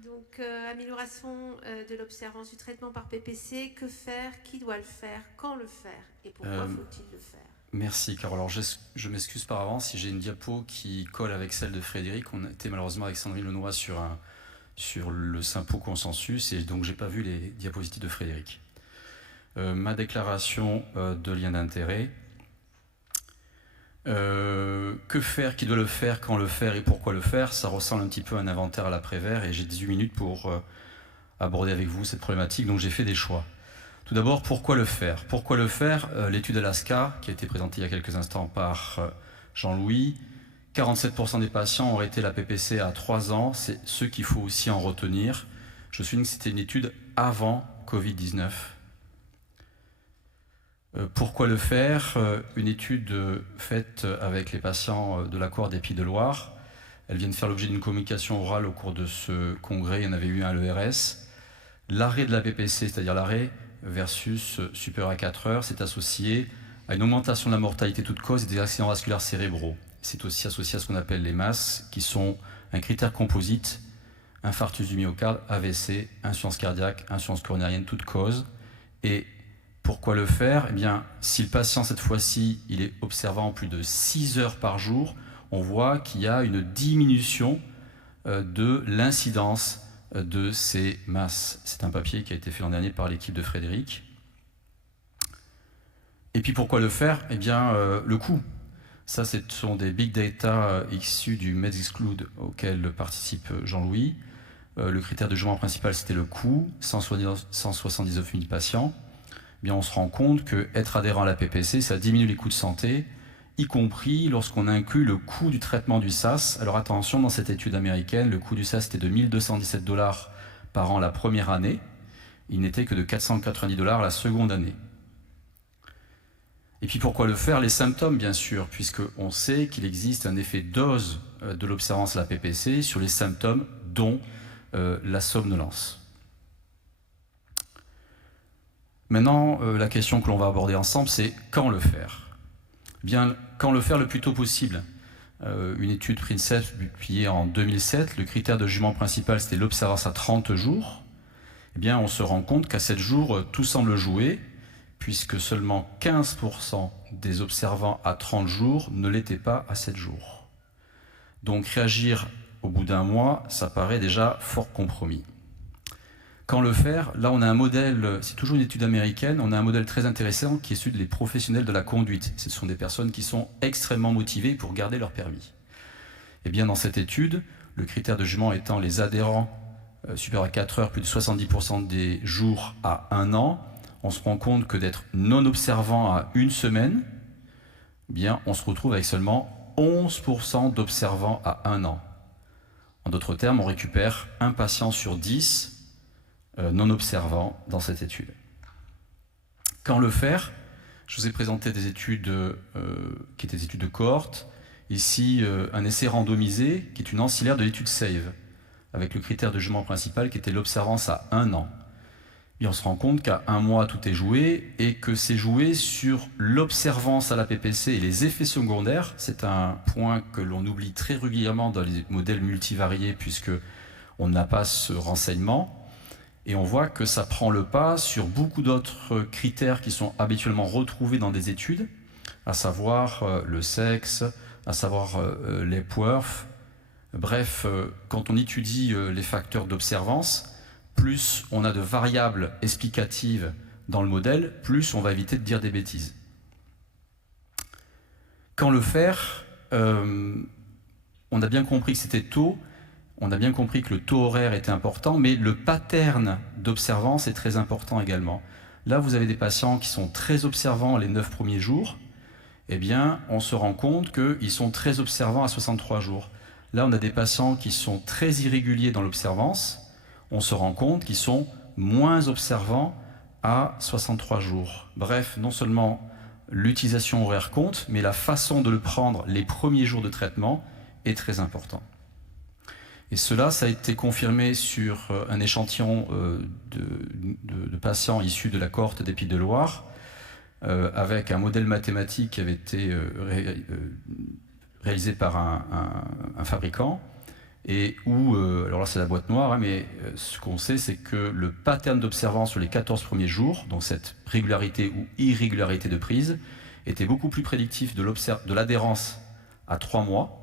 Donc, amélioration de l'observance du traitement par PPC. Que faire? Qui doit le faire? Quand le faire? Et pourquoi faut-il le faire? Merci, Carole. Alors, je m'excuse par avance si j'ai une diapo qui colle avec celle de Frédéric. On était malheureusement avec Sandrine Lenoir sur le Simpo consensus et donc j'ai pas vu les diapositives de Frédéric. Ma déclaration de lien d'intérêt. Que faire, qui doit le faire, quand le faire et pourquoi le faire, ça ressemble un petit peu à un inventaire à l'après-vert et j'ai 18 minutes pour aborder avec vous cette problématique, donc j'ai fait des choix. Tout d'abord, pourquoi le faire? Pourquoi le faire? L'étude Alaska, qui a été présentée il y a quelques instants par Jean-Louis, 47% des patients ont arrêté la PPC à 3 ans, c'est ce qu'il faut aussi en retenir. Je souligne que c'était une étude avant Covid-19. Pourquoi le faire? Une étude faite avec les patients de la cohorte des Pays de Loire. Elle vient de faire l'objet d'une communication orale au cours de ce congrès, il y en avait eu un à l'ERS. L'arrêt de la PPC, c'est-à-dire l'arrêt versus supérieur à 4 heures, c'est associé à une augmentation de la mortalité toute cause et des accidents vasculaires cérébraux. C'est aussi associé à ce qu'on appelle les MAS, qui sont un critère composite, infarctus du myocarde, AVC, insuffisance cardiaque, insuffisance coronarienne toute cause. Et pourquoi le faire? Eh bien, si le patient, cette fois-ci, il est observant plus de 6 heures par jour, on voit qu'il y a une diminution de l'incidence de ces masses. C'est un papier qui a été fait l'an dernier par l'équipe de Frédéric. Et puis pourquoi le faire? Eh bien, le coût. Ça, ce sont des big data issus du MedXclude auquel participe Jean-Louis. Le critère de jugement principal, c'était le coût, 179 000 patients. Eh bien, on se rend compte qu'être adhérent à la PPC, ça diminue les coûts de santé, y compris lorsqu'on inclut le coût du traitement du SaaS. Alors attention, dans cette étude américaine, le coût du SaaS était de 1 217 $ par an la première année. Il n'était que de 490 $ la seconde année. Et puis pourquoi le faire? Les symptômes, bien sûr, puisqu'on sait qu'il existe un effet dose de l'observance à la PPC sur les symptômes, dont la somnolence. Maintenant, la question que l'on va aborder ensemble, c'est quand le faire? Bien, quand le faire le plus tôt possible. Une étude Princeps publiée en 2007, le critère de jugement principal, c'était l'observance à 30 jours. Eh bien, on se rend compte qu'à 7 jours, tout semble jouer, puisque seulement 15% des observants à 30 jours ne l'étaient pas à 7 jours. Donc réagir au bout d'un mois, ça paraît déjà fort compromis. Quand le faire? Là, on a un modèle, c'est toujours une étude américaine, on a un modèle très intéressant qui est celui des professionnels de la conduite. Ce sont des personnes qui sont extrêmement motivées pour garder leur permis. Et bien, dans cette étude, le critère de jugement étant les adhérents supérieurs à 4 heures, plus de 70% des jours à 1 an, on se rend compte que d'être non observant à 1 semaine, eh bien, on se retrouve avec seulement 11% d'observants à 1 an. En d'autres termes, on récupère un patient sur 10 non observants dans cette étude. Quand le faire? Je vous ai présenté des études qui étaient des études de cohorte. Ici, un essai randomisé qui est une ancillaire de l'étude SAVE, avec le critère de jugement principal qui était l'observance à 1 an. Et on se rend compte qu'à 1 mois, tout est joué et que c'est joué sur l'observance à la PPC et les effets secondaires. C'est un point que l'on oublie très régulièrement dans les modèles multivariés puisqu'on n'a pas ce renseignement. Et on voit que ça prend le pas sur beaucoup d'autres critères qui sont habituellement retrouvés dans des études, à savoir le sexe, à savoir l'Epworth. Bref, quand on étudie les facteurs d'observance, plus on a de variables explicatives dans le modèle, plus on va éviter de dire des bêtises. Quand le faire? On a bien compris que c'était tôt, on a bien compris que le taux horaire était important, mais le pattern d'observance est très important également. Là, vous avez des patients qui sont très observants les 9 premiers jours. Eh bien, on se rend compte qu'ils sont très observants à 63 jours. Là, on a des patients qui sont très irréguliers dans l'observance. On se rend compte qu'ils sont moins observants à 63 jours. Bref, non seulement l'utilisation horaire compte, mais la façon de le prendre les premiers jours de traitement est très important. Et cela, ça a été confirmé sur un échantillon de patients issus de la cohorte des Pays de Loire, avec un modèle mathématique qui avait été réalisé par un fabricant, et où, alors là c'est la boîte noire, hein, mais ce qu'on sait c'est que le pattern d'observance sur les 14 premiers jours, donc cette régularité ou irrégularité de prise, était beaucoup plus prédictif de l'adhérence à 3 mois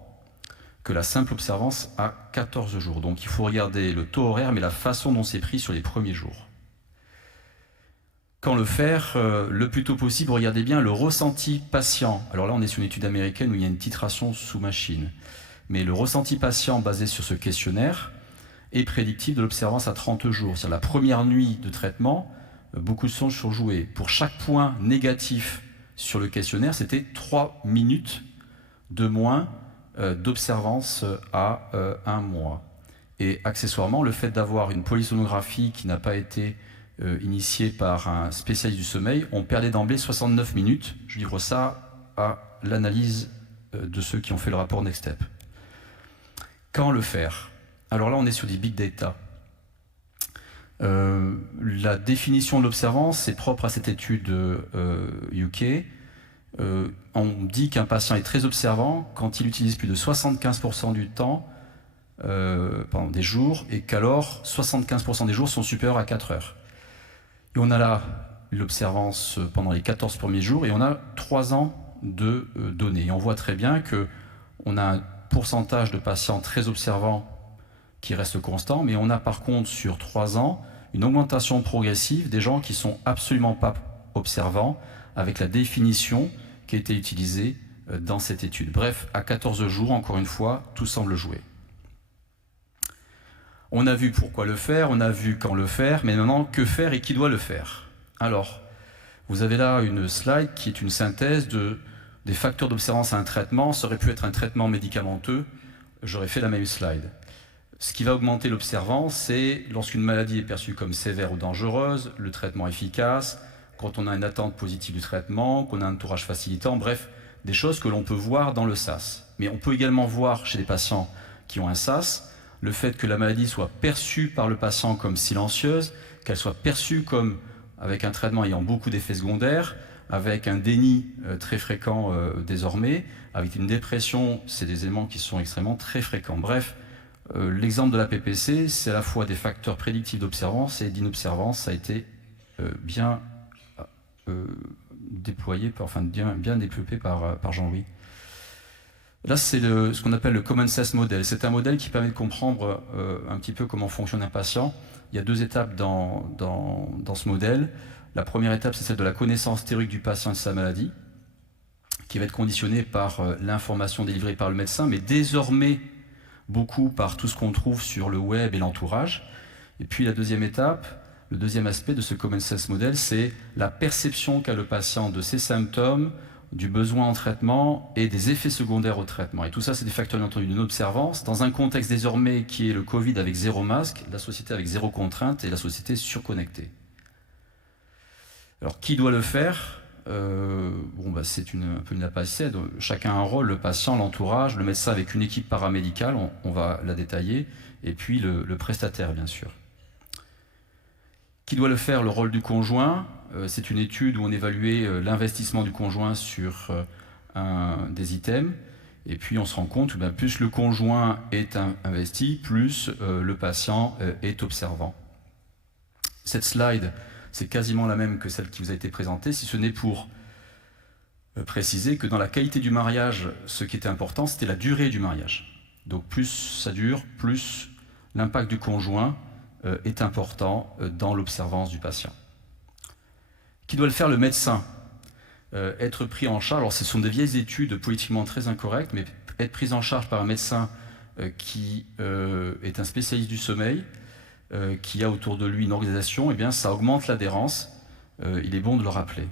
que la simple observance à 14 jours. Donc il faut regarder le taux horaire, mais la façon dont c'est pris sur les premiers jours. Quand le faire? Le plus tôt possible, regardez bien le ressenti patient. Alors là on est sur une étude américaine où il y a une titration sous machine. Mais le ressenti patient basé sur ce questionnaire est prédictif de l'observance à 30 jours. C'est-à-dire la première nuit de traitement, beaucoup de sont surjoués. Pour chaque point négatif sur le questionnaire, c'était 3 minutes de moins d'observance à 1 mois. Et accessoirement, le fait d'avoir une polysonographie qui n'a pas été initiée par un spécialiste du sommeil, on perdait d'emblée 69 minutes. Je livre ça à l'analyse de ceux qui ont fait le rapport Next Step. Quand le faire? Alors là, on est sur des big data. La définition de l'observance, c'est propre à cette étude UK. On dit qu'un patient est très observant quand il utilise plus de 75% du temps pendant des jours, et qu'alors 75% des jours sont supérieurs à 4 heures. Et on a là l'observance pendant les 14 premiers jours, et on a 3 ans de données. Et on voit très bien qu'on a un pourcentage de patients très observants qui reste constant, mais on a par contre sur 3 ans une augmentation progressive des gens qui sont absolument pas observant, avec la définition qui a été utilisée dans cette étude. Bref, à 14 jours, encore une fois, tout semble jouer. On a vu pourquoi le faire, on a vu quand le faire, mais maintenant, que faire et qui doit le faire? Alors, vous avez là une slide qui est une synthèse des facteurs d'observance à un traitement. Ça aurait pu être un traitement médicamenteux, j'aurais fait la même slide. Ce qui va augmenter l'observance, c'est lorsqu'une maladie est perçue comme sévère ou dangereuse, le traitement efficace, quand on a une attente positive du traitement, qu'on a un entourage facilitant, bref, des choses que l'on peut voir dans le SAS. Mais on peut également voir chez les patients qui ont un SAS, le fait que la maladie soit perçue par le patient comme silencieuse, qu'elle soit perçue comme avec un traitement ayant beaucoup d'effets secondaires, avec un déni très fréquent désormais, avec une dépression, c'est des éléments qui sont extrêmement très fréquents. Bref, l'exemple de la PPC, c'est à la fois des facteurs prédictifs d'observance et d'inobservance. Ça a été bien déployé, bien développé par Jean-Louis. Là, c'est ce qu'on appelle le Common Sense Model. C'est un modèle qui permet de comprendre un petit peu comment fonctionne un patient. Il y a 2 étapes dans ce modèle. La première étape, c'est celle de la connaissance théorique du patient et de sa maladie, qui va être conditionnée par l'information délivrée par le médecin, mais désormais beaucoup par tout ce qu'on trouve sur le web et l'entourage. Et puis la deuxième étape, le deuxième aspect de ce Common Sense Model, c'est la perception qu'a le patient de ses symptômes, du besoin en traitement et des effets secondaires au traitement. Et tout ça, c'est des facteurs, bien entendu, d'une observance, dans un contexte désormais qui est le Covid avec 0 masque, la société avec 0 contrainte et la société surconnectée. Alors, qui doit le faire? C'est un peu une apacité. Chacun a un rôle, le patient, l'entourage, le médecin avec une équipe paramédicale, on va la détailler, et puis le prestataire, bien sûr. Qui doit le faire? Le rôle du conjoint. C'est une étude où on évaluait l'investissement du conjoint sur des items, et puis on se rend compte que plus le conjoint est investi, plus le patient est observant. Cette slide, c'est quasiment la même que celle qui vous a été présentée, si ce n'est pour préciser que dans la qualité du mariage, ce qui était important, c'était la durée du mariage. Donc plus ça dure, plus l'impact du conjoint est important dans l'observance du patient. Qui doit le faire? Le médecin. Être pris en charge, alors ce sont des vieilles études politiquement très incorrectes, mais être pris en charge par un médecin qui est un spécialiste du sommeil, qui a autour de lui une organisation, eh bien, ça augmente l'adhérence. Il est bon de le rappeler.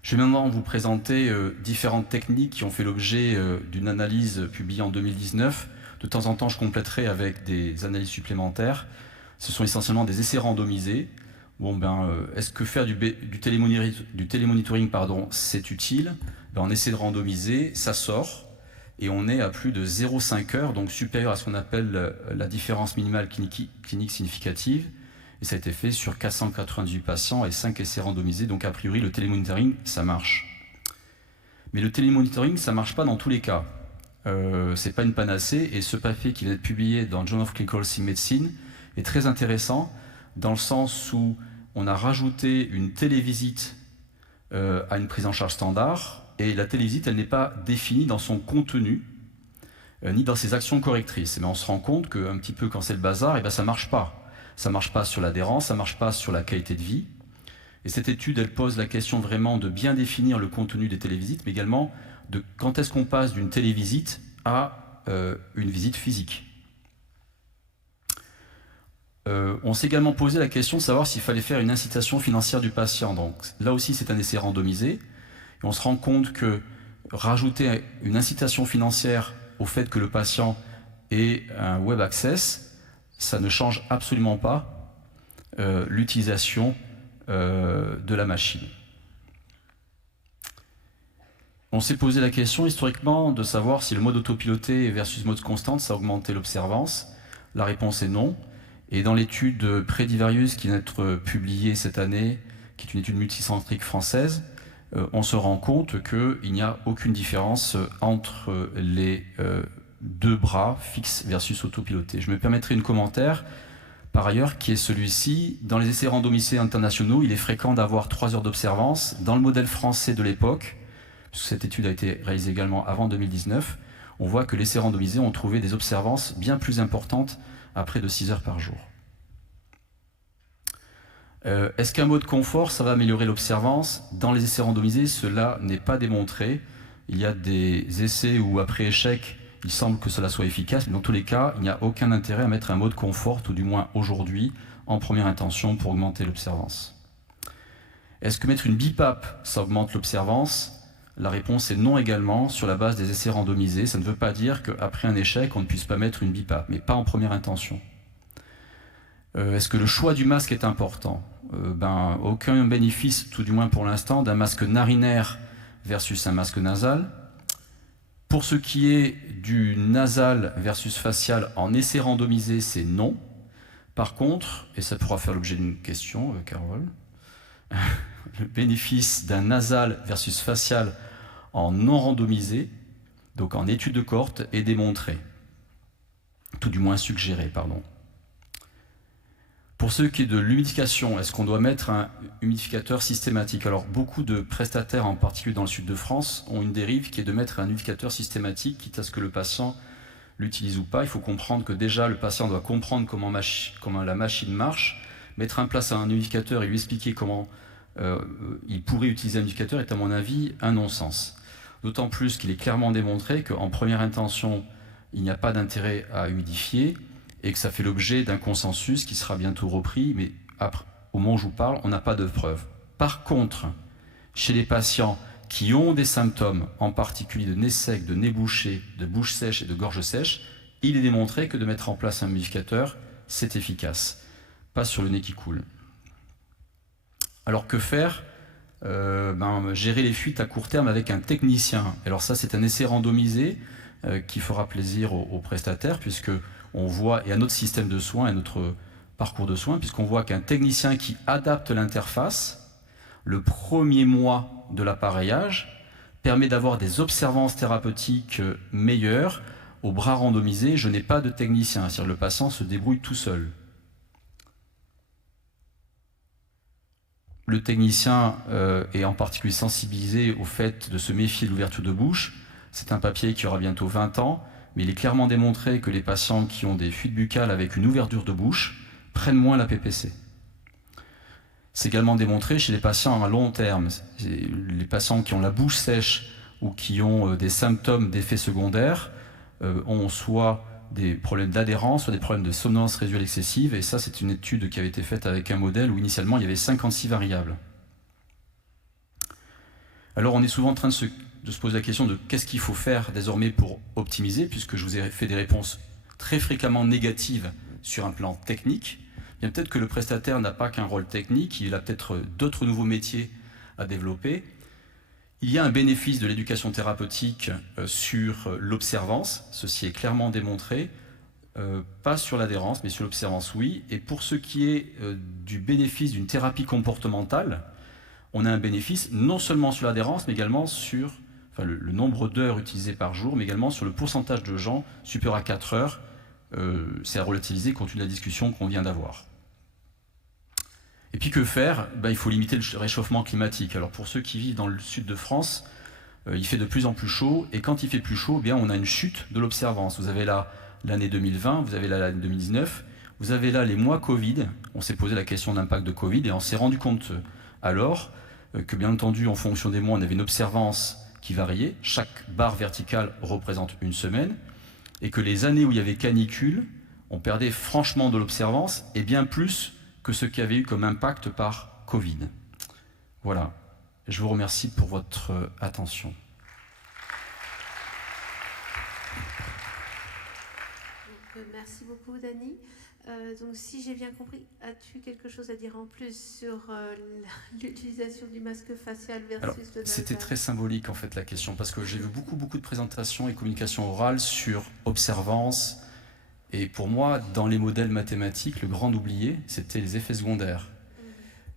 Je vais maintenant vous présenter différentes techniques qui ont fait l'objet d'une analyse publiée en 2019. De temps en temps, je compléterai avec des analyses supplémentaires. Ce sont essentiellement des essais randomisés. Est-ce que faire du télémonitoring, c'est utile? On essaie de randomiser, ça sort. Et on est à plus de 0,5 heures, donc supérieur à ce qu'on appelle la différence minimale clinique significative. Et ça a été fait sur 498 patients et 5 essais randomisés. Donc a priori, le télémonitoring, ça marche. Mais le télémonitoring, ça ne marche pas dans tous les cas. Ce n'est pas une panacée. Et ce papier qui vient d'être publié dans Journal of Clinical Medicine est très intéressant dans le sens où on a rajouté une télévisite à une prise en charge standard. Et la télévisite, elle n'est pas définie dans son contenu, ni dans ses actions correctrices. Mais on se rend compte qu'un petit peu quand c'est le bazar, ça ne marche pas. Ça ne marche pas sur l'adhérence, ça ne marche pas sur la qualité de vie. Et cette étude, elle pose la question vraiment de bien définir le contenu des télévisites, mais également de quand est-ce qu'on passe d'une télévisite à une visite physique. On s'est également posé la question de savoir s'il fallait faire une incitation financière du patient. Donc là aussi, c'est un essai randomisé. Et on se rend compte que rajouter une incitation financière au fait que le patient ait un web access, ça ne change absolument pas l'utilisation de la machine. On s'est posé la question historiquement de savoir si le mode autopiloté versus mode constante, ça augmentait l'observance. La réponse est non. Et dans l'étude Predivarius qui vient d'être publiée cette année, qui est une étude multicentrique française, on se rend compte qu'il n'y a aucune différence entre les 2 bras fixes versus autopilotés. Je me permettrai un commentaire, par ailleurs, qui est celui-ci. Dans les essais randomisés internationaux, il est fréquent d'avoir 3 heures d'observance. Dans le modèle français de l'époque, puisque cette étude a été réalisée également avant 2019, on voit que les essais randomisés ont trouvé des observances bien plus importantes à près de 6 heures par jour. Est-ce qu'un mode confort, ça va améliorer l'observance? Dans les essais randomisés, cela n'est pas démontré. Il y a des essais où, après échec, il semble que cela soit efficace, mais dans tous les cas, il n'y a aucun intérêt à mettre un mode confort, tout du moins aujourd'hui, en première intention pour augmenter l'observance. Est-ce que mettre une BiPAP, ça augmente l'observance? La réponse est non également, sur la base des essais randomisés. Ça ne veut pas dire qu'après un échec, on ne puisse pas mettre une BiPAP, mais pas en première intention. Est-ce que le choix du masque est important? Aucun bénéfice, tout du moins pour l'instant, d'un masque narinaire versus un masque nasal. Pour ce qui est du nasal versus facial en essai randomisé, c'est non. Par contre, et ça pourra faire l'objet d'une question, Carole, le bénéfice d'un nasal versus facial en non randomisé, donc en étude de cohorte, est démontré. Tout du moins suggéré, pardon. Pour ce qui est de l'humidification, est-ce qu'on doit mettre un humidificateur systématique? Alors, beaucoup de prestataires, en particulier dans le sud de France, ont une dérive qui est de mettre un humidificateur systématique, quitte à ce que le patient l'utilise ou pas. Il faut comprendre que déjà, le patient doit comprendre comment la machine marche. Mettre en place un humidificateur et lui expliquer comment il pourrait utiliser un humidificateur est, à mon avis, un non-sens. D'autant plus qu'il est clairement démontré qu'en première intention, il n'y a pas d'intérêt à humidifier, et que ça fait l'objet d'un consensus qui sera bientôt repris, mais après, au moment où je vous parle, on n'a pas de preuves. Par contre, chez les patients qui ont des symptômes, en particulier de nez sec, de nez bouché, de bouche sèche et de gorge sèche, il est démontré que de mettre en place un humidificateur, c'est efficace. Pas sur le nez qui coule. Alors que faire? Gérer les fuites à court terme avec un technicien. Alors ça, c'est un essai randomisé qui fera plaisir aux prestataires, puisque on voit, et à notre système de soins, à notre parcours de soins, puisqu'on voit qu'un technicien qui adapte l'interface, le premier mois de l'appareillage, permet d'avoir des observances thérapeutiques meilleures. Au bras randomisé, je n'ai pas de technicien, c'est-à-dire que le patient se débrouille tout seul. Le technicien est en particulier sensibilisé au fait de se méfier de l'ouverture de bouche. C'est un papier qui aura bientôt 20 ans, mais il est clairement démontré que les patients qui ont des fuites buccales avec une ouverture de bouche prennent moins la PPC. C'est également démontré chez les patients à long terme. Les patients qui ont la bouche sèche ou qui ont des symptômes d'effets secondaires ont soit des problèmes d'adhérence, soit des problèmes de somnolence résiduelle excessive. Et ça, c'est une étude qui avait été faite avec un modèle où initialement il y avait 56 variables. Alors on est souvent en train de se poser la question de qu'est-ce qu'il faut faire désormais pour optimiser, puisque je vous ai fait des réponses très fréquemment négatives sur un plan technique. Bien peut-être que le prestataire n'a pas qu'un rôle technique, il a peut-être d'autres nouveaux métiers à développer. Il y a un bénéfice de l'éducation thérapeutique sur l'observance, ceci est clairement démontré, pas sur l'adhérence, mais sur l'observance, oui. Et pour ce qui est du bénéfice d'une thérapie comportementale, on a un bénéfice non seulement sur l'adhérence, mais également sur le nombre d'heures utilisées par jour, mais également sur le pourcentage de gens supérieur à 4 heures. C'est à relativiser compte tenu de la discussion qu'on vient d'avoir. Et puis que faire? Il faut limiter le réchauffement climatique. Alors pour ceux qui vivent dans le sud de France, il fait de plus en plus chaud, et quand il fait plus chaud, on a une chute de l'observance. Vous avez là l'année 2020, vous avez là l'année 2019, vous avez là les mois Covid. On s'est posé la question de l'impact de Covid, et on s'est rendu compte alors que bien entendu, en fonction des mois, on avait une observance qui variait. Chaque barre verticale représente une semaine, et que les années où il y avait canicule, on perdait franchement de l'observance, et bien plus que ce qui avait eu comme impact par Covid. Voilà. Je vous remercie pour votre attention. Merci beaucoup, Dany. Donc, si j'ai bien compris, as-tu quelque chose à dire en plus sur l'utilisation du masque facial versus le nasal? C'était très symbolique, en fait, la question, parce que j'ai vu beaucoup de présentations et communications orales sur observance. Et pour moi, dans les modèles mathématiques, le grand oublié, c'était les effets secondaires.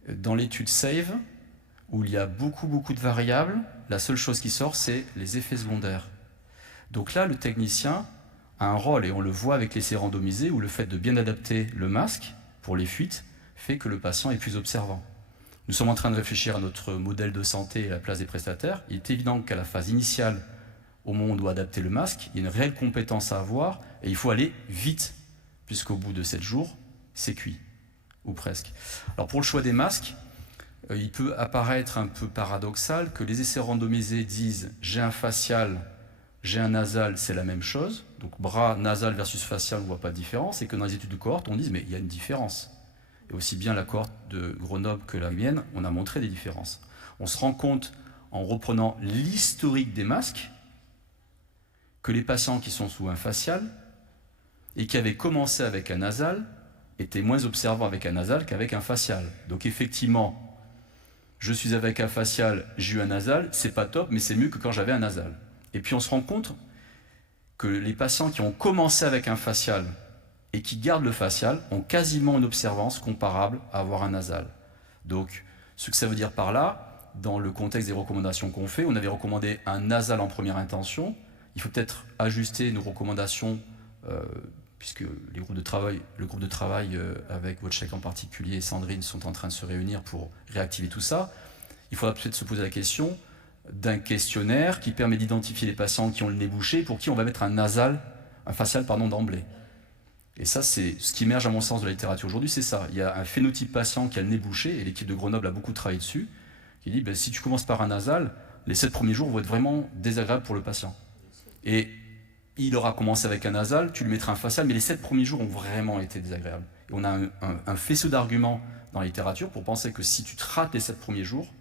Dans l'étude SAVE, où il y a beaucoup de variables, la seule chose qui sort, c'est les effets secondaires. Donc là, le technicien a un rôle, et on le voit avec l'essai randomisé, où le fait de bien adapter le masque pour les fuites fait que le patient est plus observant. Nous sommes en train de réfléchir à notre modèle de santé et à la place des prestataires. Il est évident qu'à la phase initiale, au moment où on doit adapter le masque, il y a une réelle compétence à avoir, et il faut aller vite, puisqu'au bout de 7 jours, c'est cuit. ou presque. Alors pour le choix des masques, il peut apparaître un peu paradoxal que les essais randomisés disent j'ai un facial, j'ai un nasal, c'est la même chose. Donc bras nasal versus facial, on ne voit pas de différence. Et que dans les études de cohorte, on dit mais il y a une différence. Et aussi bien la cohorte de Grenoble que la mienne, on a montré des différences. On se rend compte en reprenant l'historique des masques que les patients qui sont sous un facial et qui avaient commencé avec un nasal étaient moins observants avec un nasal qu'avec un facial. Donc effectivement, je suis avec un facial, j'ai eu un nasal, c'est pas top, mais c'est mieux que quand j'avais un nasal. Et puis on se rend compte que les patients qui ont commencé avec un facial et qui gardent le facial ont quasiment une observance comparable à avoir un nasal. Donc, ce que ça veut dire par là, dans le contexte des recommandations qu'on fait, on avait recommandé un nasal en première intention. Il faut peut-être ajuster nos recommandations, puisque le groupe de travail avec Wojciech en particulier et Sandrine sont en train de se réunir pour réactiver tout ça. Il faudra peut-être se poser la question d'un questionnaire qui permet d'identifier les patients qui ont le nez bouché, pour qui on va mettre un facial d'emblée. Et ça, c'est ce qui émerge à mon sens de la littérature aujourd'hui, c'est ça. Il y a un phénotype patient qui a le nez bouché, et l'équipe de Grenoble a beaucoup travaillé dessus, qui dit si tu commences par un nasal, les 7 premiers jours vont être vraiment désagréables pour le patient. Et il aura commencé avec un nasal, tu lui mettras un facial, mais les 7 premiers jours ont vraiment été désagréables. Et on a un faisceau d'arguments dans la littérature pour penser que si tu te rates les 7 premiers jours,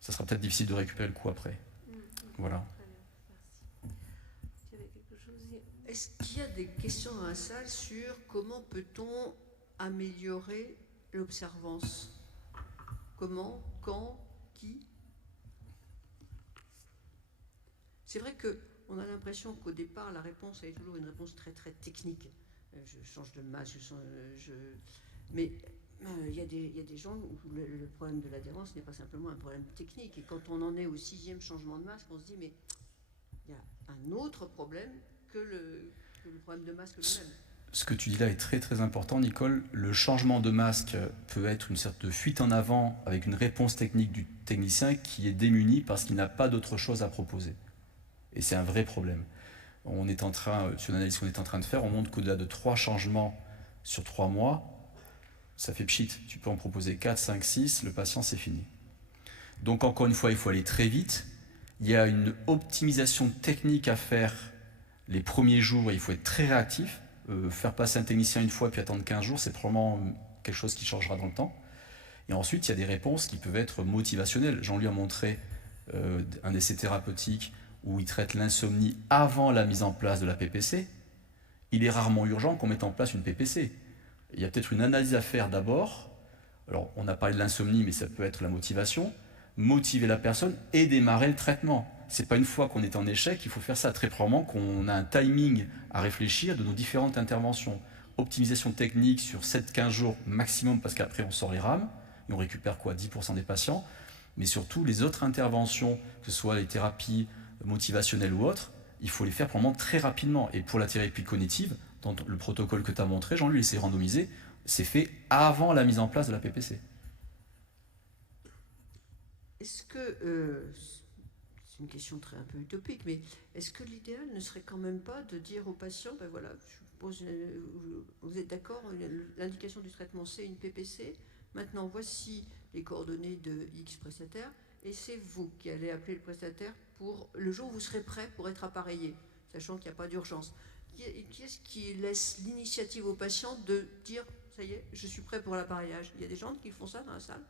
ça sera peut-être difficile de récupérer le coup après. Voilà. Est-ce qu'il y a des questions dans la salle sur comment peut-on améliorer l'observance? Comment, quand, qui? C'est vrai qu'on a l'impression qu'au départ, la réponse est toujours une réponse très très technique. Je change de masque, mais il y a des gens où le problème de l'adhérence n'est pas simplement un problème technique. Et quand on en est au 6e changement de masque, on se dit mais il y a un autre problème que le problème de masque lui-même. Ce que tu dis là est très très important, Nicole. Le changement de masque peut être une sorte de fuite en avant avec une réponse technique du technicien qui est démuni parce qu'il n'a pas d'autre chose à proposer. Et c'est un vrai problème. Sur l'analyse qu'on est en train de faire, on montre qu'au-delà de 3 changements sur 3 mois, ça fait pchit. Tu peux en proposer 4, 5, 6, le patient c'est fini. Donc encore une fois, il faut aller très vite. Il y a une optimisation technique à faire les premiers jours, il faut être très réactif. Faire passer un technicien une fois puis attendre 15 jours, c'est probablement quelque chose qui changera dans le temps. Et ensuite, il y a des réponses qui peuvent être motivationnelles. Jean-Louis a montré un essai thérapeutique où il traite l'insomnie avant la mise en place de la PPC. Il est rarement urgent qu'on mette en place une PPC. Il y a peut-être une analyse à faire d'abord. Alors, on a parlé de l'insomnie, mais ça peut être la motivation. Motiver la personne et démarrer le traitement. C'est pas une fois qu'on est en échec, il faut faire ça très probablement qu'on a un timing à réfléchir de nos différentes interventions. Optimisation technique sur 7-15 jours maximum, parce qu'après on sort les rames, et on récupère 10% des patients, mais surtout les autres interventions, que ce soit les thérapies motivationnelles ou autres, il faut les faire probablement très rapidement. Et pour la thérapie cognitive, dans le protocole que tu as montré, Jean-Louis, l'essai randomisé, c'est fait avant la mise en place de la PPC. Est-ce que, c'est une question un peu utopique, mais est-ce que l'idéal ne serait quand même pas de dire aux patients, ben voilà, vous êtes d'accord, l'indication du traitement c'est une PPC, maintenant voici les coordonnées de X prestataire, et c'est vous qui allez appeler le prestataire pour le jour où vous serez prêt pour être appareillé, sachant qu'il n'y a pas d'urgence. Qui est-ce qui laisse l'initiative aux patients de dire, ça y est, je suis prêt pour l'appareillage? Il y a des gens qui font ça dans la salle?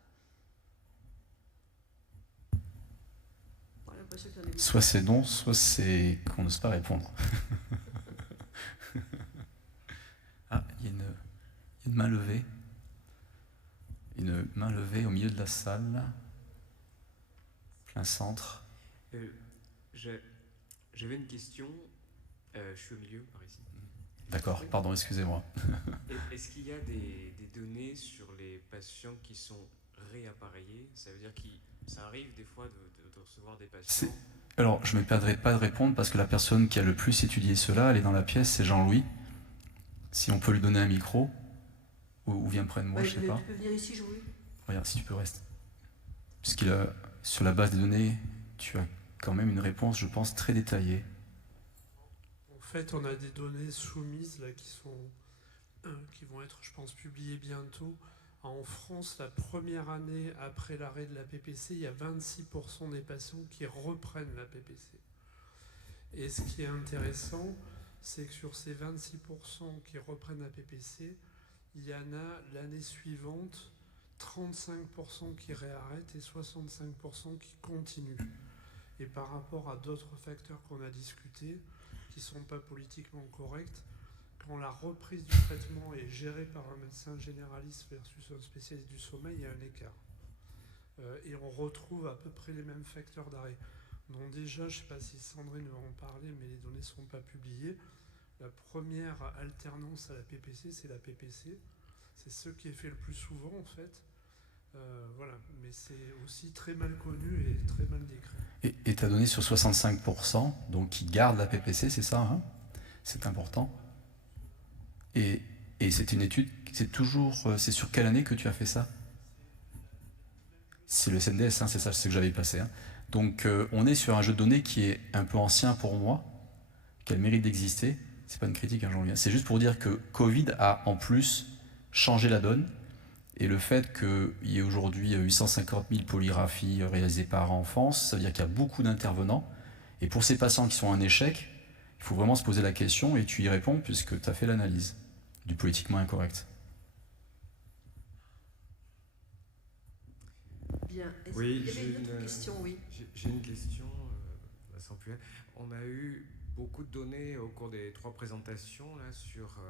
Soit c'est non, soit c'est qu'on n'ose pas répondre. Ah, il y a une main levée. Une main levée au milieu de la salle. Plein centre. J'avais une question. Je suis au milieu, par ici. D'accord, pardon, excusez-moi. Est-ce qu'il y a des données sur les patients qui sont réappareillés? Ça veut dire que ça arrive des fois de recevoir des patients. Alors, je ne me perdrai pas de répondre parce que la personne qui a le plus étudié cela, elle est dans la pièce, c'est Jean-Louis. Si on peut lui donner un micro, ou viens près de moi, je ne sais pas. Tu peux venir ici, Jean-Louis? Regarde, si tu peux rester. Puisqu'il a, sur la base des données, tu as quand même une réponse, je pense, très détaillée. En fait, on a des données soumises là qui sont qui vont être, je pense, publiés bientôt. En France, la première année après l'arrêt de la PPC, il y a 26% des patients qui reprennent la PPC. Et ce qui est intéressant, c'est que sur ces 26% qui reprennent la PPC, il y en a l'année suivante 35% qui réarrêtent et 65% qui continuent. Et par rapport à d'autres facteurs qu'on a discutés, qui ne sont pas politiquement corrects, quand la reprise du traitement est gérée par un médecin généraliste versus un spécialiste du sommeil, il y a un écart. Et on retrouve à peu près les mêmes facteurs d'arrêt. Donc déjà, je ne sais pas si Sandrine va en parler, mais les données ne sont pas publiées. La première alternance à la PPC, c'est la PPC. C'est ce qui est fait le plus souvent, en fait. Voilà, mais c'est aussi très mal connu et très mal décrit. Et tu as donné sur 65%, donc qui gardent la PPC, c'est ça, hein? C'est important. Et c'est une étude, c'est sur quelle année que tu as fait ça? C'est le CNDS, hein, c'est ça, c'est ce que j'avais passé. Hein. Donc on est sur un jeu de données qui est un peu ancien pour moi, qui a le mérite d'exister. C'est pas une critique, hein, Jean-Louis. C'est juste pour dire que Covid a en plus changé la donne. Et le fait qu'il y ait aujourd'hui 850 000 polygraphies réalisées par an en France, ça veut dire qu'il y a beaucoup d'intervenants. Et pour ces patients qui sont en échec, il faut vraiment se poser la question et tu y réponds puisque tu as fait l'analyse du politiquement incorrect. Bien. Oui, Il y avait une autre question, oui. J'ai une question, sans plus. On a eu beaucoup de données au cours des 3 présentations là, sur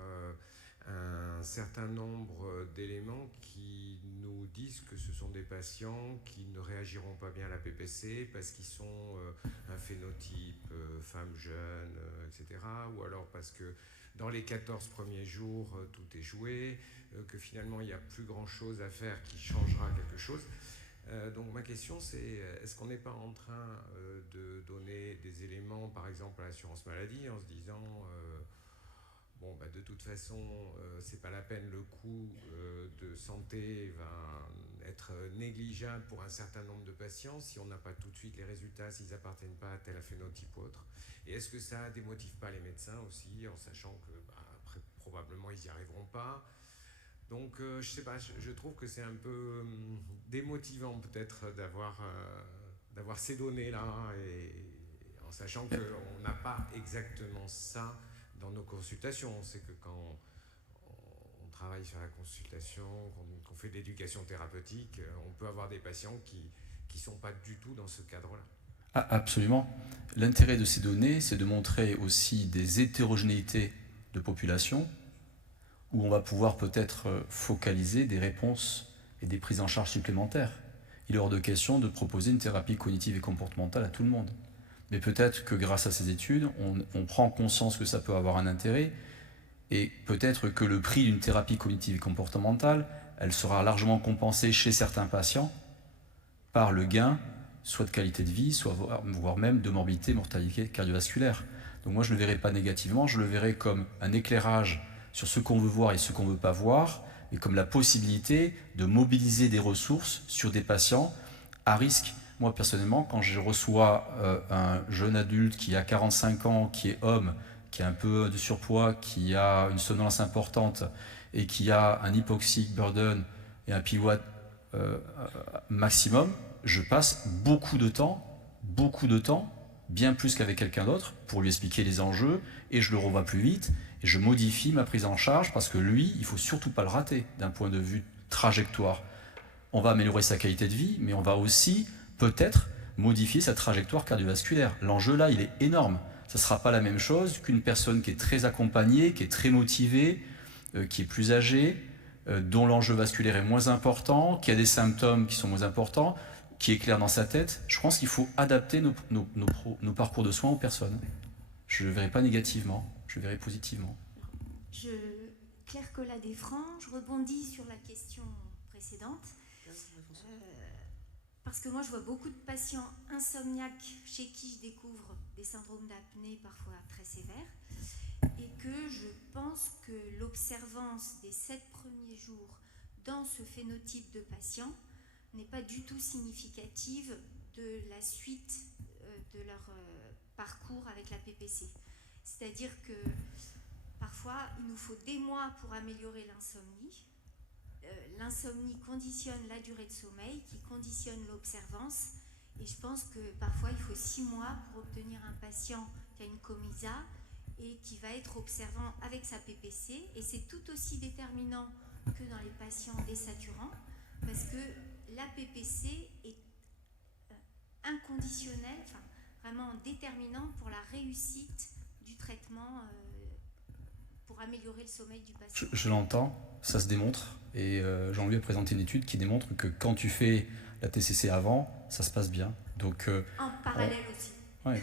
un certain nombre d'éléments qui nous disent que ce sont des patients qui ne réagiront pas bien à la PPC parce qu'ils sont un phénotype femme jeune, etc. Ou alors parce que dans les 14 premiers jours, tout est joué, que finalement il n'y a plus grand-chose à faire qui changera quelque chose. Donc ma question c'est, est-ce qu'on n'est pas en train de donner des éléments, par exemple à l'assurance maladie, en se disant bon, bah, de toute façon, c'est pas la peine, le coût de santé va être négligeable pour un certain nombre de patients si on n'a pas tout de suite les résultats, s'ils n'appartiennent pas à tel phénotype ou autre. Et est-ce que ça démotive pas les médecins aussi, en sachant que bah, après, probablement ils n'y arriveront pas? Donc je sais pas, je trouve que c'est un peu démotivant peut-être d'avoir ces données-là, et en sachant qu'on n'a pas exactement ça dans nos consultations. C'est que quand on travaille sur la consultation, qu'on fait de l'éducation thérapeutique, on peut avoir des patients qui ne sont pas du tout dans ce cadre-là. Ah, absolument. L'intérêt de ces données, c'est de montrer aussi des hétérogénéités de population où on va pouvoir peut-être focaliser des réponses et des prises en charge supplémentaires. Il est hors de question de proposer une thérapie cognitive et comportementale à tout le monde. Mais peut-être que grâce à ces études, on prend conscience que ça peut avoir un intérêt, et peut-être que le prix d'une thérapie cognitive et comportementale, elle sera largement compensée chez certains patients par le gain, soit de qualité de vie, soit voire même de morbidité, mortalité cardiovasculaire. Donc moi je ne le verrai pas négativement, je le verrai comme un éclairage sur ce qu'on veut voir et ce qu'on ne veut pas voir, mais comme la possibilité de mobiliser des ressources sur des patients à risque. Moi, personnellement, quand je reçois un jeune adulte qui a 45 ans, qui est homme, qui a un peu de surpoids, qui a une somnolence importante et qui a un hypoxic burden et un pWatt maximum, je passe beaucoup de temps, bien plus qu'avec quelqu'un d'autre, pour lui expliquer les enjeux, et je le revois plus vite, et je modifie ma prise en charge, parce que lui, il ne faut surtout pas le rater d'un point de vue trajectoire. On va améliorer sa qualité de vie, mais on va aussi peut-être modifier sa trajectoire cardiovasculaire. L'enjeu là, il est énorme. Ça ne sera pas la même chose qu'une personne qui est très accompagnée, qui est très motivée, qui est plus âgée, dont l'enjeu vasculaire est moins important, qui a des symptômes qui sont moins importants, qui est clair dans sa tête. Je pense qu'il faut adapter nos parcours de soins aux personnes. Je ne le verrai pas négativement, je le verrai positivement. Claire Collat-Desfrancs, je rebondis sur la question précédente. Parce que moi, je vois beaucoup de patients insomniaques chez qui je découvre des syndromes d'apnée parfois très sévères, et que je pense que l'observance des 7 premiers jours dans ce phénotype de patient n'est pas du tout significative de la suite de leur parcours avec la PPC. C'est-à-dire que parfois parfois, il nous faut des mois pour améliorer l'insomnie. L'insomnie conditionne la durée de sommeil, qui conditionne l'observance. Et je pense que parfois, il faut 6 mois pour obtenir un patient qui a une comédia et qui va être observant avec sa PPC. Et c'est tout aussi déterminant que dans les patients désaturants, parce que la PPC est inconditionnelle, enfin, vraiment déterminante pour la réussite du traitement pour améliorer le sommeil du patient. Je l'entends, ça se démontre. Et Jean-Louis a présenté une étude qui démontre que quand tu fais la TCC avant, ça se passe bien. Donc, en parallèle aussi. Ouais.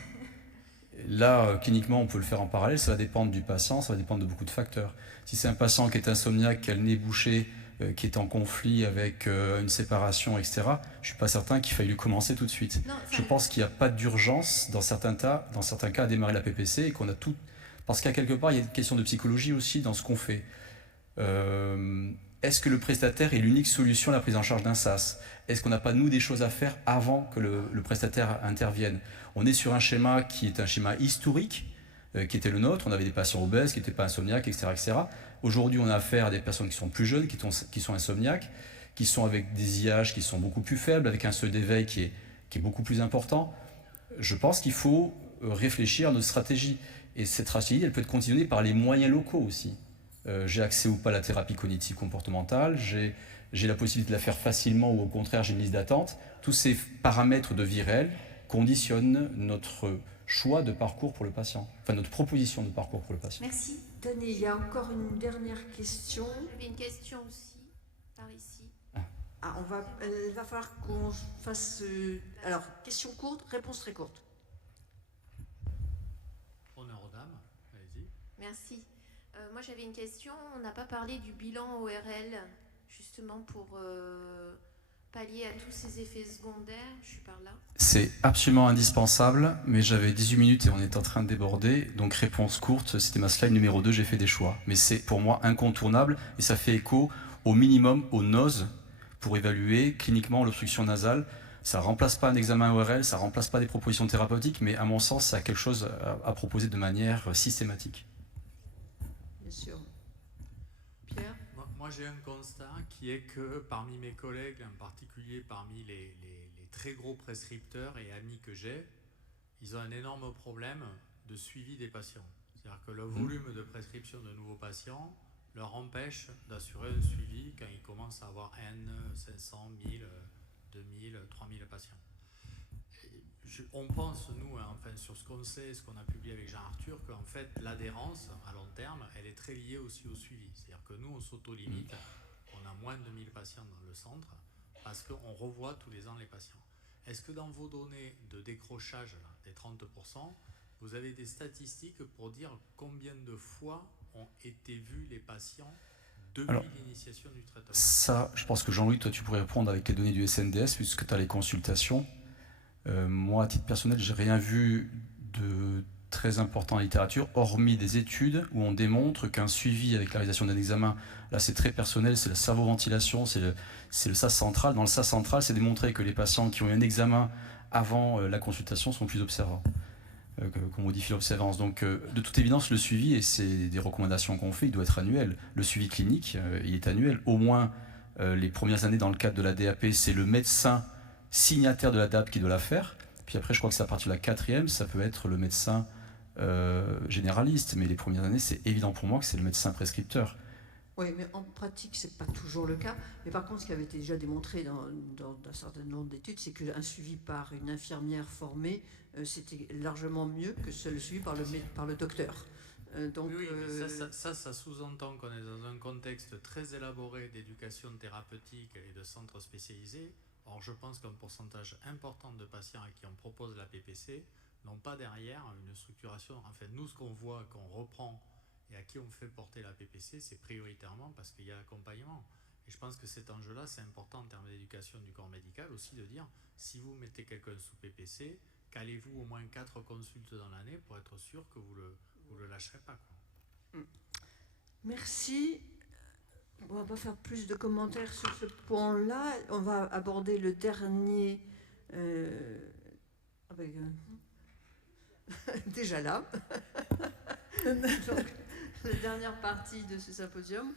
Là, cliniquement, on peut le faire en parallèle. Ça va dépendre du patient, ça va dépendre de beaucoup de facteurs. Si c'est un patient qui est insomniaque, qui a le nez bouché, qui est en conflit avec une séparation, etc., je ne suis pas certain qu'il faille lui commencer tout de suite. Non, je pense qu'il n'y a pas d'urgence dans certains cas à démarrer la PPC et qu'on a tout. Parce qu'à quelque part, il y a une question de psychologie aussi dans ce qu'on fait. Est-ce que le prestataire est l'unique solution à la prise en charge d'un SAS? Est-ce qu'on n'a pas, nous, des choses à faire avant que le prestataire intervienne? On est sur un schéma qui est un schéma historique, qui était le nôtre. On avait des patients obèses qui n'étaient pas insomniaques, etc. etc. Aujourd'hui, on a affaire à des personnes qui sont plus jeunes, qui sont insomniaques, qui sont avec des IH qui sont beaucoup plus faibles, avec un seuil d'éveil qui est beaucoup plus important. Je pense qu'il faut réfléchir à notre stratégie. Et cette stratégie, elle peut être conditionnée par les moyens locaux aussi. J'ai accès ou pas à la thérapie cognitive comportementale, j'ai la possibilité de la faire facilement ou au contraire j'ai une liste d'attente. Tous ces paramètres de vie réelle conditionnent notre choix de parcours pour le patient, enfin notre proposition de parcours pour le patient. Merci. Dani, il y a encore une dernière question. J'avais une question aussi, par ici. Ah, il va falloir qu'on fasse... alors, question courte, réponse très courte. Honneur aux dames, allez-y. Merci. Moi, j'avais une question. On n'a pas parlé du bilan ORL, justement pour pallier à tous ces effets secondaires. Je suis par là. C'est absolument indispensable, mais j'avais 18 minutes et on est en train de déborder. Donc, réponse courte, c'était ma slide numéro 2, j'ai fait des choix. Mais c'est pour moi incontournable et ça fait écho au minimum aux NOS pour évaluer cliniquement l'obstruction nasale. Ça ne remplace pas un examen ORL, ça ne remplace pas des propositions thérapeutiques, mais à mon sens, ça a quelque chose à proposer de manière systématique. Bien sûr. Pierre ? Moi, j'ai un constat qui est que parmi mes collègues, en particulier parmi les très gros prescripteurs et amis que j'ai, ils ont un énorme problème de suivi des patients. C'est-à-dire que le volume de prescription de nouveaux patients leur empêche d'assurer un suivi quand ils commencent à avoir 500, 1000, 2000, 3000 patients. On pense, nous, enfin, sur ce qu'on sait, ce qu'on a publié avec Jean-Arthur, qu'en fait, l'adhérence, à long terme, elle est très liée aussi au suivi. C'est-à-dire que nous, on s'auto-limite, on a moins de 1000 patients dans le centre, parce qu'on revoit tous les ans les patients. Est-ce que dans vos données de décrochage, là, des 30%, vous avez des statistiques pour dire combien de fois ont été vus les patients depuis l'initiation du traitement? Ça, je pense que Jean-Louis, toi, tu pourrais répondre avec les données du SNDS, puisque tu as les consultations. Moi, à titre personnel, j'ai rien vu de très important en littérature, hormis des études où on démontre qu'un suivi avec la réalisation d'un examen, là c'est très personnel, c'est la cerveau-ventilation, c'est le SAS central. Dans le SAS central, c'est démontré que les patients qui ont eu un examen avant la consultation sont plus observants, qu'on modifie l'observance. Donc, de toute évidence, le suivi, et c'est des recommandations qu'on fait, il doit être annuel. Le suivi clinique, il est annuel. Au moins, les premières années dans le cadre de la DAP, c'est le médecin signataire de la DAP qui doit la faire. Puis après, je crois que c'est à partir de la 4e, ça peut être le médecin généraliste. Mais les premières années, c'est évident pour moi que c'est le médecin prescripteur. Oui, mais en pratique, ce n'est pas toujours le cas. Mais par contre, ce qui avait été déjà démontré dans un certain nombre d'études, c'est qu'un suivi par une infirmière formée, c'était largement mieux que le suivi par le docteur. Donc, oui, mais ça sous-entend qu'on est dans un contexte très élaboré d'éducation thérapeutique et de centres spécialisés. Or, je pense qu'un pourcentage important de patients à qui on propose la PPC n'ont pas derrière une structuration. En fait, nous, ce qu'on voit, qu'on reprend et à qui on fait porter la PPC, c'est prioritairement parce qu'il y a l'accompagnement. Et je pense que cet enjeu-là, c'est important en termes d'éducation du corps médical aussi de dire, si vous mettez quelqu'un sous PPC, calez-vous au moins 4 consultes dans l'année pour être sûr que vous le lâcherez pas, quoi. Merci. On va pas faire plus de commentaires sur ce point-là. On va aborder le dernier... déjà là. la dernière partie de ce symposium,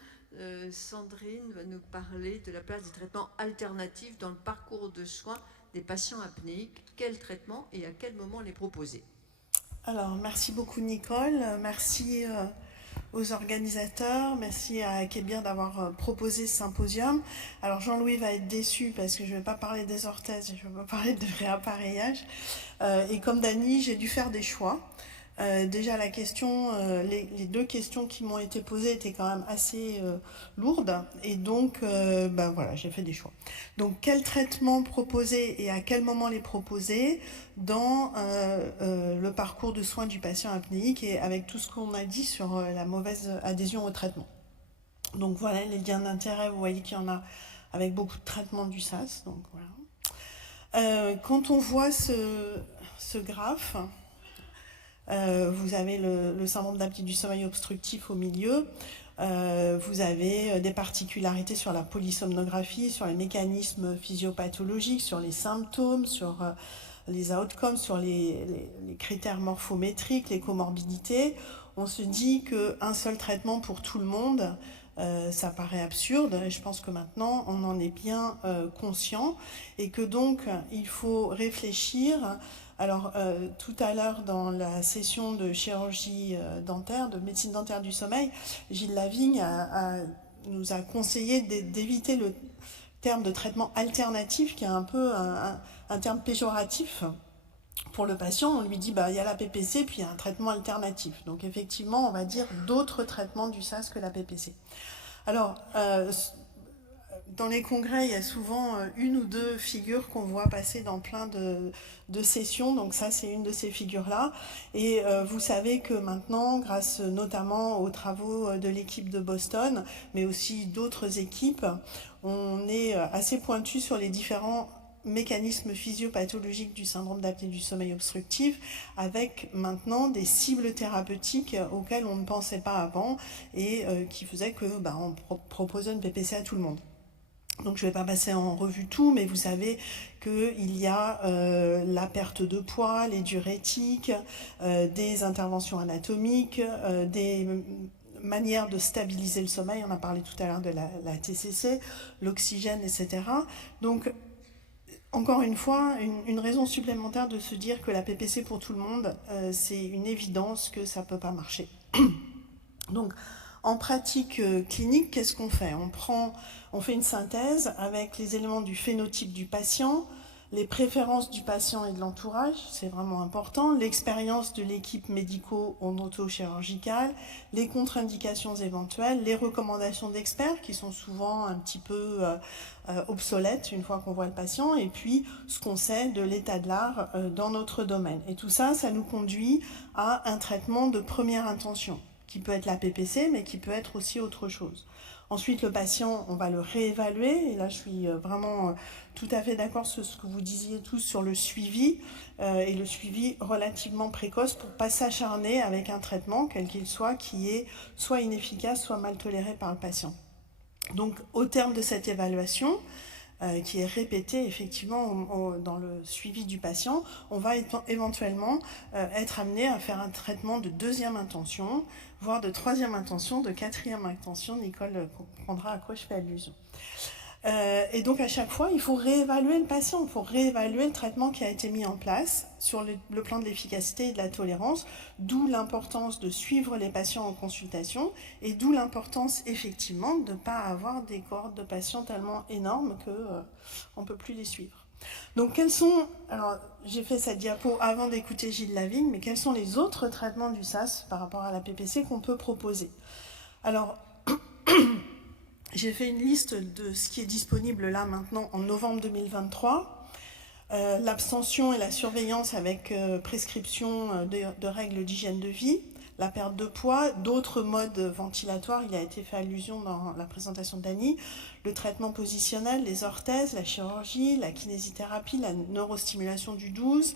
Sandrine va nous parler de la place des traitements alternatifs dans le parcours de soins des patients apnéiques. Quels traitements et à quel moment les proposer? Alors, merci beaucoup Nicole, merci aux organisateurs, merci à Kébir d'avoir proposé ce symposium. Alors Jean-Louis va être déçu parce que je ne vais pas parler des orthèses, je ne vais pas parler de réappareillage. Et comme Dany, j'ai dû faire des choix. Déjà la question, les deux questions qui m'ont été posées étaient quand même assez lourdes et donc voilà, j'ai fait des choix. Donc quel traitement proposer et à quel moment les proposer dans le parcours de soins du patient apnéique et avec tout ce qu'on a dit sur la mauvaise adhésion au traitement. Donc voilà les liens d'intérêt, vous voyez qu'il y en a avec beaucoup de traitements du SAS. Donc voilà. Quand on voit ce graphe, vous avez le syndrome d'apnée du sommeil obstructif au milieu. Vous avez des particularités sur la polysomnographie, sur les mécanismes physiopathologiques, sur les symptômes, sur les outcomes, sur les critères morphométriques, les comorbidités. On se dit qu'un seul traitement pour tout le monde, ça paraît absurde. Et je pense que maintenant, on en est bien conscient et que donc, il faut réfléchir. Alors, tout à l'heure, dans la session de chirurgie dentaire, de médecine dentaire du sommeil, Gilles Lavigne nous a conseillé d'éviter le terme de traitement alternatif, qui est un peu un terme péjoratif pour le patient. On lui dit, il y a la PPC, puis il y a un traitement alternatif. Donc, effectivement, on va dire d'autres traitements du SAS que la PPC. Alors, dans les congrès, il y a souvent une ou deux figures qu'on voit passer dans plein de sessions. Donc ça, c'est une de ces figures-là. Et vous savez que maintenant, grâce notamment aux travaux de l'équipe de Boston, mais aussi d'autres équipes, on est assez pointu sur les différents mécanismes physiopathologiques du syndrome d'apnée du sommeil obstructif, avec maintenant des cibles thérapeutiques auxquelles on ne pensait pas avant et qui faisaient que on proposait une PPC à tout le monde. Donc je ne vais pas passer en revue tout, mais vous savez qu'il y a la perte de poids, les diurétiques, des interventions anatomiques, des manières de stabiliser le sommeil, on a parlé tout à l'heure de la TCC, l'oxygène, etc. Donc, encore une fois, une raison supplémentaire de se dire que la PPC pour tout le monde, c'est une évidence que ça ne peut pas marcher. Donc, en pratique clinique, qu'est-ce qu'on fait ? On fait une synthèse avec les éléments du phénotype du patient, les préférences du patient et de l'entourage, c'est vraiment important, l'expérience de l'équipe médico-odonto-chirurgicale, les contre-indications éventuelles, les recommandations d'experts qui sont souvent un petit peu obsolètes une fois qu'on voit le patient, et puis ce qu'on sait de l'état de l'art dans notre domaine. Et tout ça, ça nous conduit à un traitement de première intention, qui peut être la PPC, mais qui peut être aussi autre chose. Ensuite, le patient, on va le réévaluer. Et là, je suis vraiment tout à fait d'accord sur ce que vous disiez tous sur le suivi, et le suivi relativement précoce pour ne pas s'acharner avec un traitement, quel qu'il soit, qui est soit inefficace, soit mal toléré par le patient. Donc, au terme de cette évaluation, qui est répétée effectivement dans le suivi du patient, on va éventuellement être amené à faire un traitement de deuxième intention, voire de troisième intention, de quatrième intention. Nicole comprendra à quoi je fais allusion. Et donc à chaque fois, il faut réévaluer le patient, il faut réévaluer le traitement qui a été mis en place sur le plan de l'efficacité et de la tolérance, d'où l'importance de suivre les patients en consultation et d'où l'importance effectivement de ne pas avoir des cohortes de patients tellement énormes qu'on ne peut plus les suivre. Donc quels sont, alors j'ai fait cette diapo avant d'écouter Gilles Lavigne, mais quels sont les autres traitements du SAS par rapport à la PPC qu'on peut proposer ? Alors, j'ai fait une liste de ce qui est disponible là maintenant en novembre 2023. L'abstention et la surveillance avec prescription de règles d'hygiène de vie, la perte de poids, d'autres modes ventilatoires, il a été fait allusion dans la présentation de Dany, le traitement positionnel, les orthèses, la chirurgie, la kinésithérapie, la neurostimulation du 12,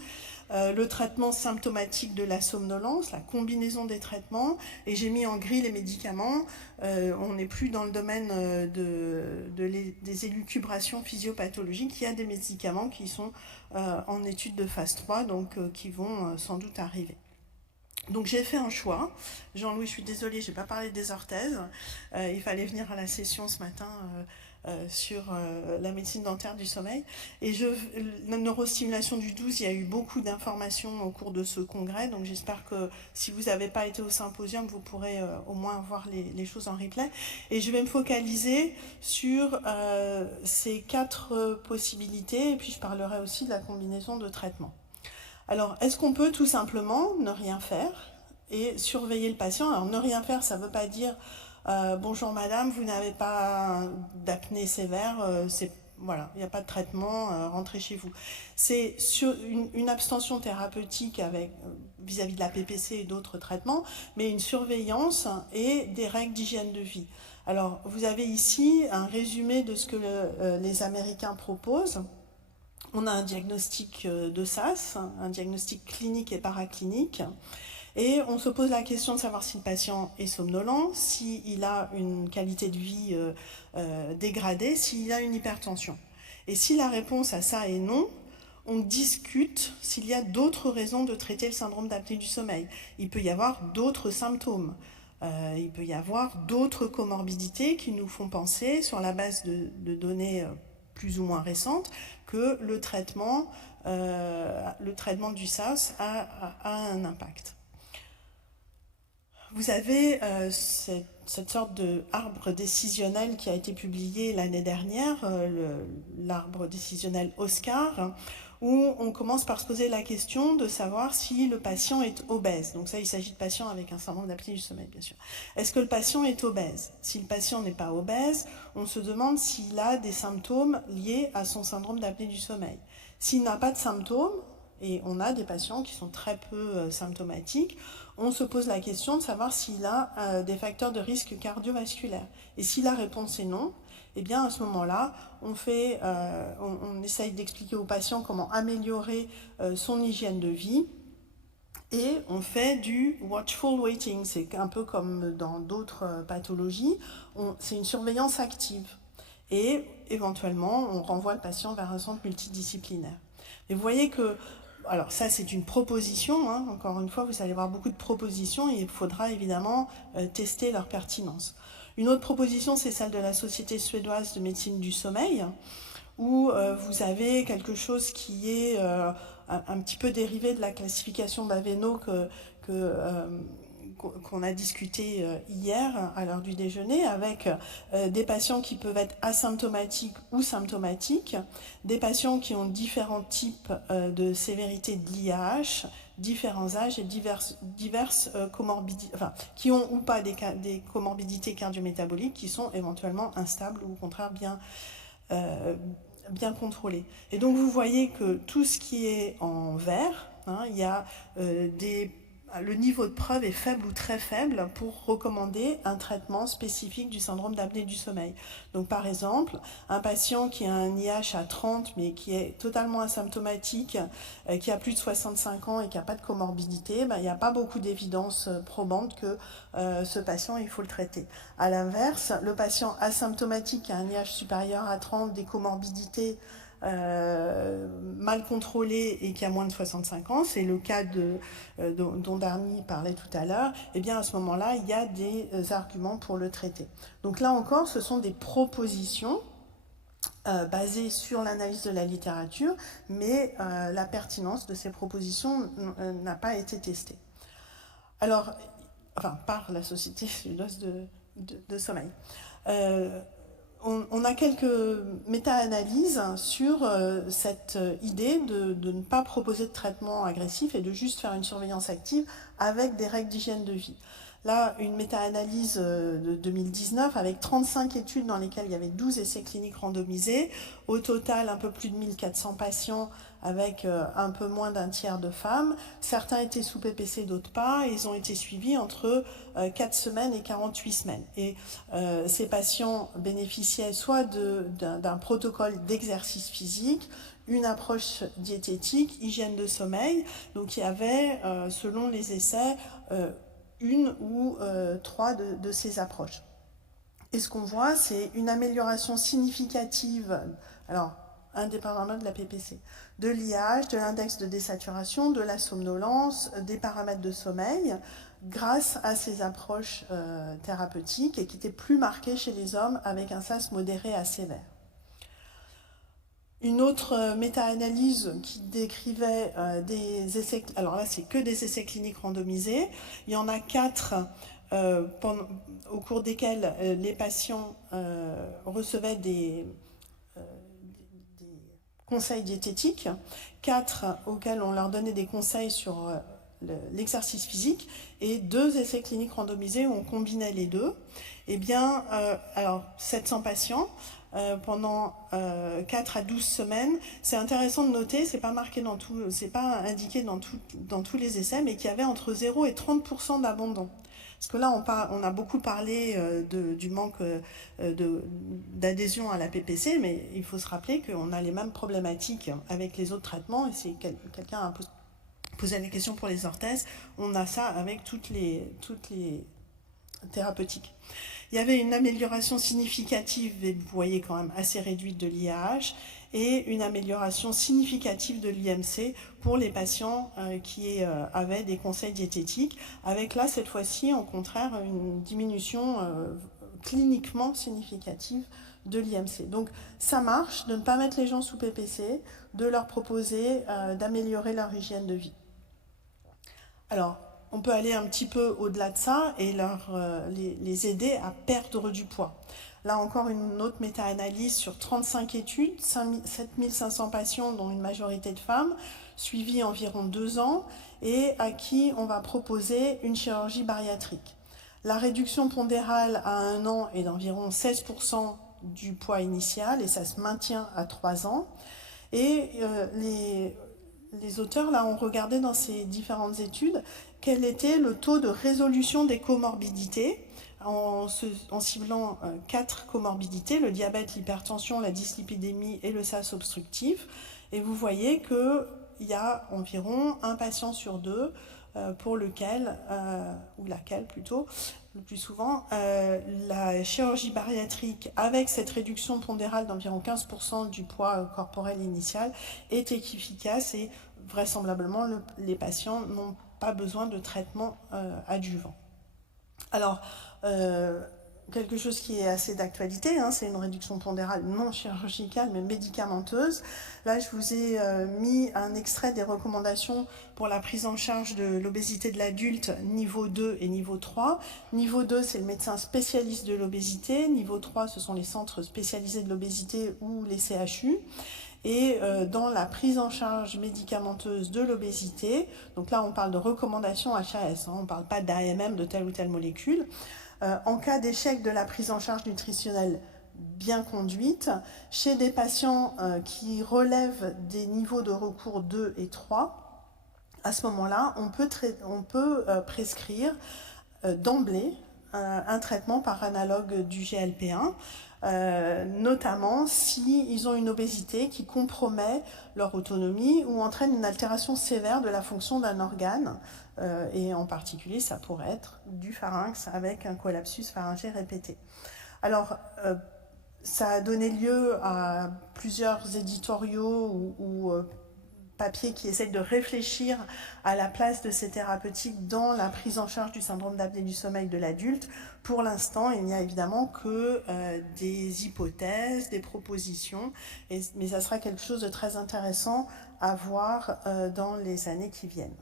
le traitement symptomatique de la somnolence, la combinaison des traitements, et j'ai mis en gris les médicaments. On n'est plus dans le domaine des élucubrations physiopathologiques. Il y a des médicaments qui sont en étude de phase 3, donc qui vont sans doute arriver. Donc j'ai fait un choix. Jean-Louis, je suis désolée, je n'ai pas parlé des orthèses. Il fallait venir à la session ce matin sur la médecine dentaire du sommeil. Et la neurostimulation du 12, il y a eu beaucoup d'informations au cours de ce congrès. Donc j'espère que si vous n'avez pas été au symposium, vous pourrez au moins voir les choses en replay. Et je vais me focaliser sur ces 4 possibilités. Et puis je parlerai aussi de la combinaison de traitements. Alors, est-ce qu'on peut tout simplement ne rien faire et surveiller le patient? Alors, ne rien faire, ça ne veut pas dire bonjour madame, vous n'avez pas d'apnée sévère, voilà, il n'y a pas de traitement, rentrez chez vous. C'est une abstention thérapeutique vis-à-vis de la PPC et d'autres traitements, mais une surveillance et des règles d'hygiène de vie. Alors, vous avez ici un résumé de ce que les Américains proposent. On a un diagnostic de SAS, un diagnostic clinique et paraclinique, et on se pose la question de savoir si le patient est somnolent, s'il a une qualité de vie dégradée, s'il a une hypertension. Et si la réponse à ça est non, on discute s'il y a d'autres raisons de traiter le syndrome d'apnée du sommeil. Il peut y avoir d'autres symptômes. Il peut y avoir d'autres comorbidités qui nous font penser, sur la base de données plus ou moins récentes, que le traitement du SAS a un impact. Vous avez cette sorte d'arbre décisionnel qui a été publié l'année dernière, l'arbre décisionnel Oscar, où on commence par se poser la question de savoir si le patient est obèse. Donc ça, il s'agit de patients avec un syndrome d'apnée du sommeil, bien sûr. Est-ce que le patient est obèse? Si le patient n'est pas obèse, on se demande s'il a des symptômes liés à son syndrome d'apnée du sommeil. S'il n'a pas de symptômes, et on a des patients qui sont très peu symptomatiques, on se pose la question de savoir s'il a des facteurs de risque cardiovasculaire. Et si la réponse est non, eh bien à ce moment-là, on essaye d'expliquer au patient comment améliorer son hygiène de vie, et on fait du watchful waiting. C'est un peu comme dans d'autres pathologies, c'est une surveillance active. Et éventuellement, on renvoie le patient vers un centre multidisciplinaire. Et vous voyez que, alors ça c'est une proposition, hein, encore une fois, vous allez voir beaucoup de propositions et il faudra évidemment tester leur pertinence. Une autre proposition, c'est celle de la Société suédoise de médecine du sommeil, où vous avez quelque chose qui est un petit peu dérivé de la classification d'Aveno qu'on a discuté hier à l'heure du déjeuner, avec des patients qui peuvent être asymptomatiques ou symptomatiques, des patients qui ont différents types de sévérité de l'IAH, différents âges et diverses comorbidités, enfin, qui ont ou pas des comorbidités cardiométaboliques qui sont éventuellement instables ou au contraire bien contrôlées. Et donc vous voyez que tout ce qui est en vert, hein, il y a le niveau de preuve est faible ou très faible pour recommander un traitement spécifique du syndrome d'apnée du sommeil. Donc par exemple, un patient qui a un IH à 30 mais qui est totalement asymptomatique, qui a plus de 65 ans et qui n'a pas de comorbidité, il n'y a pas beaucoup d'évidence probante que ce patient, il faut le traiter. À l'inverse, le patient asymptomatique qui a un IH supérieur à 30, des comorbidités mal contrôlé et qui a moins de 65 ans, c'est le cas dont Darny parlait tout à l'heure, et bien à ce moment-là, il y a des arguments pour le traiter. Donc là encore, ce sont des propositions basées sur l'analyse de la littérature, mais la pertinence de ces propositions n'a pas été testée. Alors, enfin, par la Société suédoise de sommeil. On a quelques méta-analyses sur cette idée de ne pas proposer de traitement agressif et de juste faire une surveillance active avec des règles d'hygiène de vie. Là, une méta-analyse de 2019 avec 35 études dans lesquelles il y avait 12 essais cliniques randomisés. Au total, un peu plus de 1400 patients avec un peu moins d'un tiers de femmes. Certains étaient sous PPC, d'autres pas. Ils ont été suivis entre 4 semaines et 48 semaines. Et ces patients bénéficiaient soit d'un protocole d'exercice physique, une approche diététique, hygiène de sommeil. Donc il y avait, selon les essais, une ou 3 de ces approches. Et ce qu'on voit, c'est une amélioration significative. Alors, indépendamment de la PPC. De l'IAH, de l'index de désaturation, de la somnolence, des paramètres de sommeil, grâce à ces approches thérapeutiques et qui étaient plus marquées chez les hommes avec un SAS modéré à sévère. Une autre méta-analyse qui décrivait des essais, alors là c'est que des essais cliniques randomisés, il y en a 4 au cours desquels les patients recevaient des conseils diététiques, 4 auxquels on leur donnait des conseils sur l'exercice physique, et 2 essais cliniques randomisés où on combinait les deux. Eh bien, alors 700 patients, pendant 4 à 12 semaines. C'est intéressant de noter, c'est pas marqué dans tout, c'est pas indiqué dans tous les essais, mais qu'il y avait entre 0 et 30% d'abandon. Parce que là, on a beaucoup parlé du manque d'adhésion à la PPC, mais il faut se rappeler qu'on a les mêmes problématiques avec les autres traitements, et si quelqu'un a posé la question pour les orthèses, on a ça avec toutes les thérapeutiques. Il y avait une amélioration significative, et vous voyez quand même assez réduite, de l'IAH, et une amélioration significative de l'IMC pour les patients qui avaient des conseils diététiques, avec là, cette fois-ci, au contraire, une diminution cliniquement significative de l'IMC. Donc, ça marche de ne pas mettre les gens sous PPC, de leur proposer d'améliorer leur hygiène de vie. Alors, on peut aller un petit peu au-delà de ça et les aider à perdre du poids. Là encore, une autre méta-analyse sur 35 études, 7500 patients, dont une majorité de femmes, suivis environ 2 ans, et à qui on va proposer une chirurgie bariatrique. La réduction pondérale à 1 an est d'environ 16% du poids initial, et ça se maintient à 3 ans. Et les auteurs là ont regardé dans ces différentes études quel était le taux de résolution des comorbidités en ciblant 4 comorbidités, le diabète, l'hypertension, la dyslipidémie et le SAS obstructif. Et vous voyez qu'il y a environ un patient sur 2 pour lequel, ou laquelle plutôt, le plus souvent, la chirurgie bariatrique avec cette réduction pondérale d'environ 15% du poids corporel initial est efficace, et vraisemblablement les patients n'ont pas besoin de traitement adjuvant. Alors, quelque chose qui est assez d'actualité, c'est une réduction pondérale non chirurgicale mais médicamenteuse. Là, je vous ai mis un extrait des recommandations pour la prise en charge de l'obésité de l'adulte niveau 2 et niveau 3. Niveau 2, c'est le médecin spécialiste de l'obésité. Niveau 3, ce sont les centres spécialisés de l'obésité ou les CHU. Et dans la prise en charge médicamenteuse de l'obésité, donc là on parle de recommandations HAS, on ne parle pas d'AMM de telle ou telle molécule, en cas d'échec de la prise en charge nutritionnelle bien conduite, chez des patients qui relèvent des niveaux de recours 2 et 3, à ce moment-là, on peut prescrire d'emblée un traitement par analogue du GLP-1, notamment s'ils ont une obésité qui compromet leur autonomie ou entraîne une altération sévère de la fonction d'un organe, et en particulier ça pourrait être du pharynx avec un collapsus pharyngé répété. Alors ça a donné lieu à plusieurs éditoriaux ou papiers qui essayent de réfléchir à la place de ces thérapeutiques dans la prise en charge du syndrome d'apnée du sommeil de l'adulte. Pour l'instant, il n'y a évidemment que des hypothèses, des propositions, mais ça sera quelque chose de très intéressant à voir dans les années qui viennent.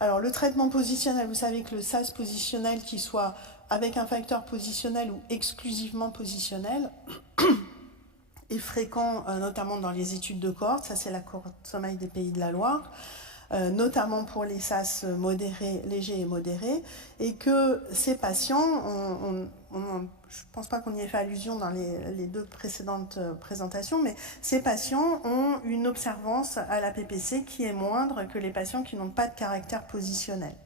Alors, le traitement positionnel, vous savez que le SAS positionnel, qu'il soit avec un facteur positionnel ou exclusivement positionnel, est fréquent, notamment dans les études de cohorte, ça c'est la cohorte sommeil des Pays de la Loire, notamment pour les SAS modérés, légers et modérés, et que ces patients, je ne pense pas qu'on y ait fait allusion dans les 2 précédentes présentations, mais ces patients ont une observance à la PPC qui est moindre que les patients qui n'ont pas de caractère positionnel.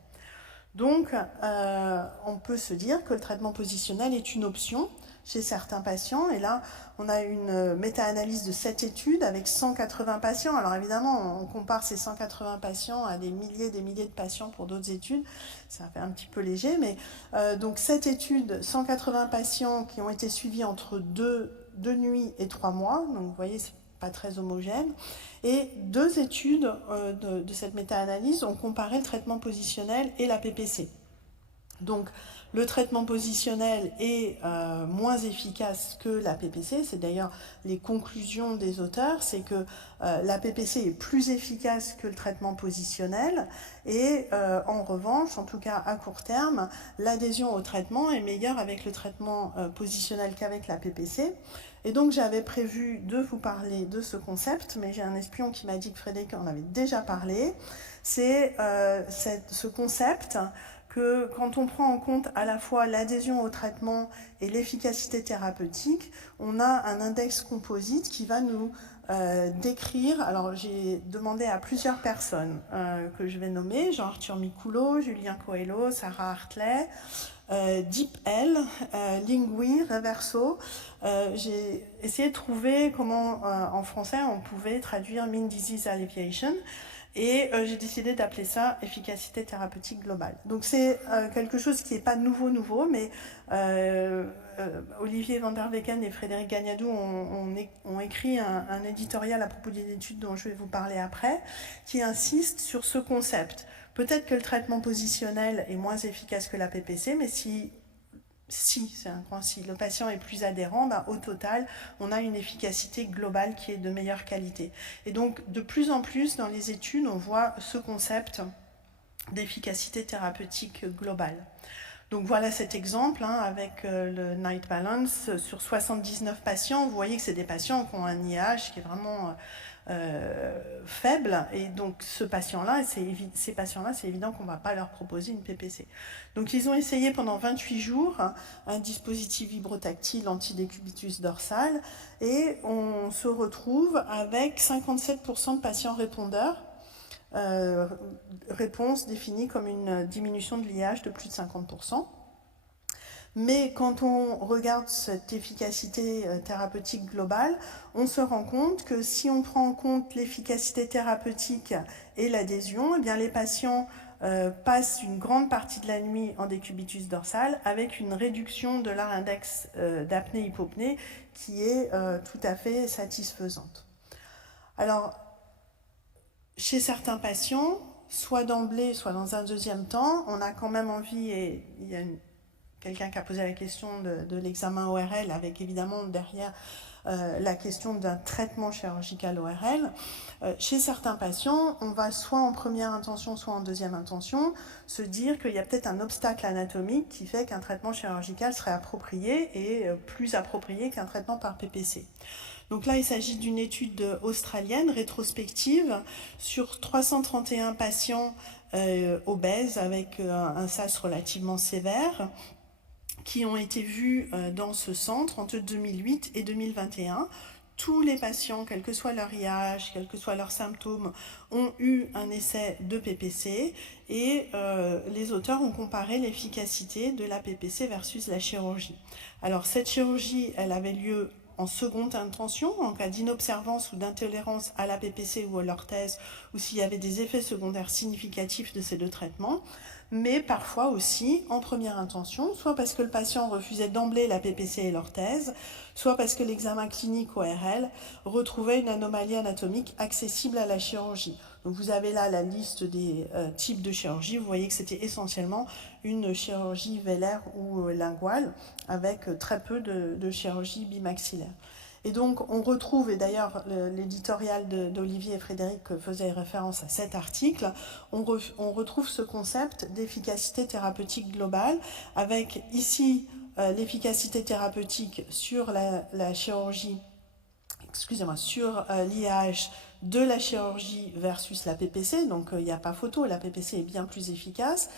Donc, on peut se dire que le traitement positionnel est une option chez certains patients, et là on a une méta-analyse de 7 études avec 180 patients. Alors évidemment on compare ces 180 patients à des milliers de patients pour d'autres études, ça fait un petit peu léger, mais donc 7 études, 180 patients qui ont été suivis entre 2 nuits et 3 mois, donc vous voyez c'est pas très homogène. Et 2 études de cette méta-analyse ont comparé le traitement positionnel et la PPC. Donc, le traitement positionnel est moins efficace que la PPC. C'est d'ailleurs les conclusions des auteurs, c'est que la PPC est plus efficace que le traitement positionnel. Et en revanche, en tout cas à court terme, l'adhésion au traitement est meilleure avec le traitement positionnel qu'avec la PPC. Et donc j'avais prévu de vous parler de ce concept, mais j'ai un espion qui m'a dit que Frédéric en avait déjà parlé. C'est ce concept que quand on prend en compte à la fois l'adhésion au traitement et l'efficacité thérapeutique, on a un index composite qui va nous décrire. Alors j'ai demandé à plusieurs personnes que je vais nommer, Jean-Arthur Micoulot, Julien Coelho, Sarah Hartley, DeepL, Lingui, Reverso. J'ai essayé de trouver comment en français on pouvait traduire Mean Disease Alleviation. Et j'ai décidé d'appeler ça efficacité thérapeutique globale. Donc c'est quelque chose qui n'est pas nouveau, mais Olivier van der Wecken et Frédéric Gagnadou ont écrit un éditorial à propos d'une étude dont je vais vous parler après, qui insiste sur ce concept. Peut-être que le traitement positionnel est moins efficace que la PPC, mais si c'est un point, si le patient est plus adhérent, au total, on a une efficacité globale qui est de meilleure qualité. Et donc, de plus en plus, dans les études, on voit ce concept d'efficacité thérapeutique globale. Donc voilà cet exemple avec le Night Balance. Sur 79 patients, vous voyez que c'est des patients qui ont un IH qui est vraiment faible, et donc ces patients-là, c'est évident qu'on ne va pas leur proposer une PPC. Donc ils ont essayé pendant 28 jours un dispositif vibrotactile antidécubitus dorsal, et on se retrouve avec 57% de patients répondeurs, réponse définie comme une diminution de l'IH de plus de 50%. Mais quand on regarde cette efficacité thérapeutique globale, on se rend compte que si on prend en compte l'efficacité thérapeutique et l'adhésion, eh bien les patients passent une grande partie de la nuit en décubitus dorsal avec une réduction de leur index d'apnée-hypopnée qui est tout à fait satisfaisante. Alors, chez certains patients, soit d'emblée, soit dans un deuxième temps, on a quand même envie, et il y a quelqu'un qui a posé la question de l'examen ORL, avec évidemment derrière la question d'un traitement chirurgical ORL. Chez certains patients, on va soit en première intention, soit en deuxième intention, se dire qu'il y a peut-être un obstacle anatomique qui fait qu'un traitement chirurgical serait approprié et plus approprié qu'un traitement par PPC. Donc là, il s'agit d'une étude australienne rétrospective sur 331 patients obèses avec un SAS relativement sévère, qui ont été vus dans ce centre entre 2008 et 2021. Tous les patients, quel que soit leur IH, quels que soient leurs symptômes, ont eu un essai de PPC, et les auteurs ont comparé l'efficacité de la PPC versus la chirurgie. Alors cette chirurgie, elle avait lieu en seconde intention, en cas d'inobservance ou d'intolérance à la PPC ou à l'orthèse, ou s'il y avait des effets secondaires significatifs de ces deux traitements, mais parfois aussi en première intention, soit parce que le patient refusait d'emblée la PPC et l'orthèse, soit parce que l'examen clinique ORL retrouvait une anomalie anatomique accessible à la chirurgie. Donc vous avez là la liste des types de chirurgie. Vous voyez que c'était essentiellement une chirurgie vélaire ou linguale, avec très peu de chirurgie bimaxillaire. Et donc on retrouve, et d'ailleurs l'éditorial d'Olivier et Frédéric faisait référence à cet article, on retrouve ce concept d'efficacité thérapeutique globale, avec ici l'efficacité thérapeutique sur la chirurgie, sur l'IAH de la chirurgie versus la PPC, donc il n'y a pas photo, la PPC est bien plus efficace.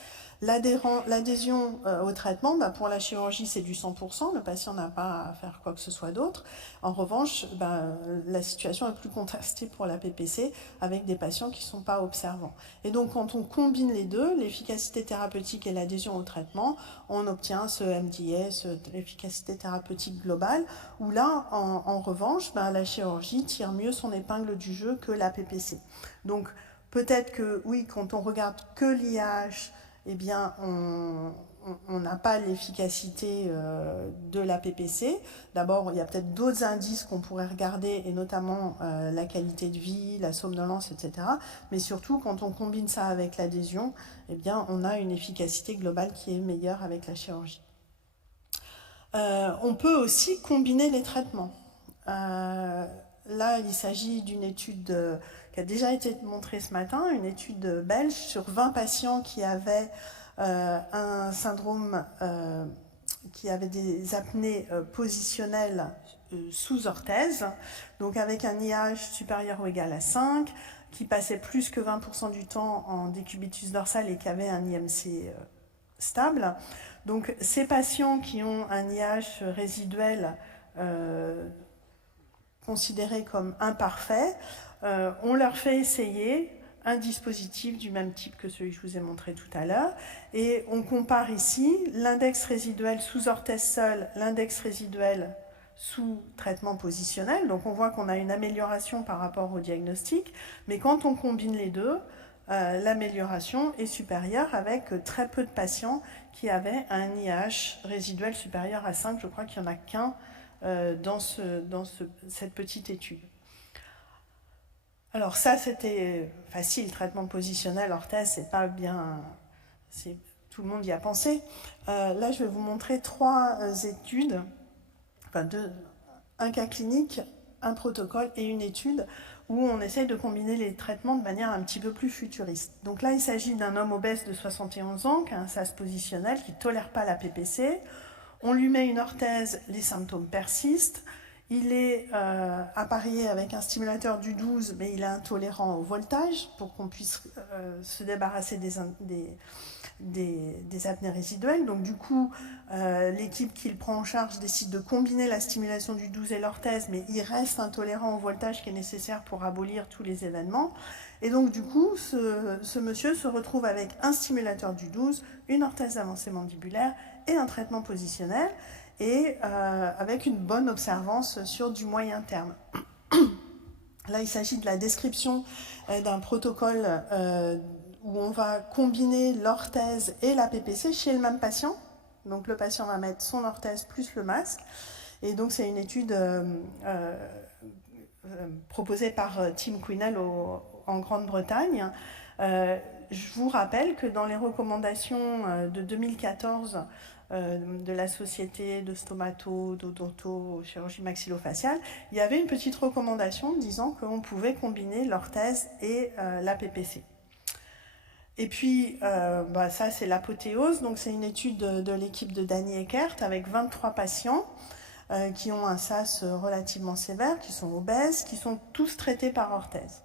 L'adhésion au traitement, pour la chirurgie, c'est du 100%, le patient n'a pas à faire quoi que ce soit d'autre. En revanche, la situation est plus contrastée pour la PPC, avec des patients qui ne sont pas observants. Et donc, quand on combine les deux, l'efficacité thérapeutique et l'adhésion au traitement, on obtient ce MDA, l'efficacité thérapeutique globale, où là, en revanche, la chirurgie tire mieux son épingle du jeu que la PPC. Donc, peut-être que, oui, quand on regarde que l'IAH, eh bien, on on n'a pas l'efficacité de la PPC. D'abord, il y a peut-être d'autres indices qu'on pourrait regarder, et notamment la qualité de vie, la somnolence, etc. Mais surtout, quand on combine ça avec l'adhésion, eh bien, on a une efficacité globale qui est meilleure avec la chirurgie. On peut aussi combiner les traitements. Là, il s'agit d'une étude qui a déjà été montrée ce matin, une étude belge sur 20 patients qui avaient un syndrome, qui avait des apnées positionnelles sous orthèse, donc avec un IH supérieur ou égal à 5, qui passait plus que 20% du temps en décubitus dorsal et qui avait un IMC stable. Donc ces patients qui ont un IH résiduel considéré comme imparfait, on leur fait essayer un dispositif du même type que celui que je vous ai montré tout à l'heure, et on compare ici l'index résiduel sous orthèse seule, l'index résiduel sous traitement positionnel. Donc on voit qu'on a une amélioration par rapport au diagnostic, mais quand on combine les deux, l'amélioration est supérieure avec très peu de patients qui avaient un IH résiduel supérieur à 5. Je crois qu'il n'y en a qu'un dans cette petite étude. Alors ça, c'était facile, traitement positionnel, orthèse, c'est pas bien... Tout le monde y a pensé. Là, je vais vous montrer 3 études, enfin un cas clinique, un protocole et une étude où on essaye de combiner les traitements de manière un petit peu plus futuriste. Donc là, il s'agit d'un homme obèse de 71 ans qui a un SAS positionnel, qui ne tolère pas la PPC. On lui met une orthèse, les symptômes persistent. Il est appareillé avec un stimulateur du 12, mais il est intolérant au voltage pour qu'on puisse se débarrasser des apnées résiduelles. Donc du coup, l'équipe qui le prend en charge décide de combiner la stimulation du 12 et l'orthèse, mais il reste intolérant au voltage qui est nécessaire pour abolir tous les événements. Et donc du coup, ce monsieur se retrouve avec un stimulateur du 12, une orthèse d'avancée mandibulaire et un traitement positionnel, et avec une bonne observance sur du moyen terme. Là, il s'agit de la description d'un protocole où on va combiner l'orthèse et la PPC chez le même patient. Donc le patient va mettre son orthèse plus le masque. Et donc c'est une étude proposée par Tim Quinnell en Grande-Bretagne. Je vous rappelle que dans les recommandations de 2014 de la Société de stomato-d'odonto-chirurgie maxillofaciale, il y avait une petite recommandation disant qu'on pouvait combiner l'orthèse et la PPC. Et puis, ça c'est l'apothéose, donc c'est une étude de l'équipe de Danny Eckert avec 23 patients qui ont un SAS relativement sévère, qui sont obèses, qui sont tous traités par orthèse.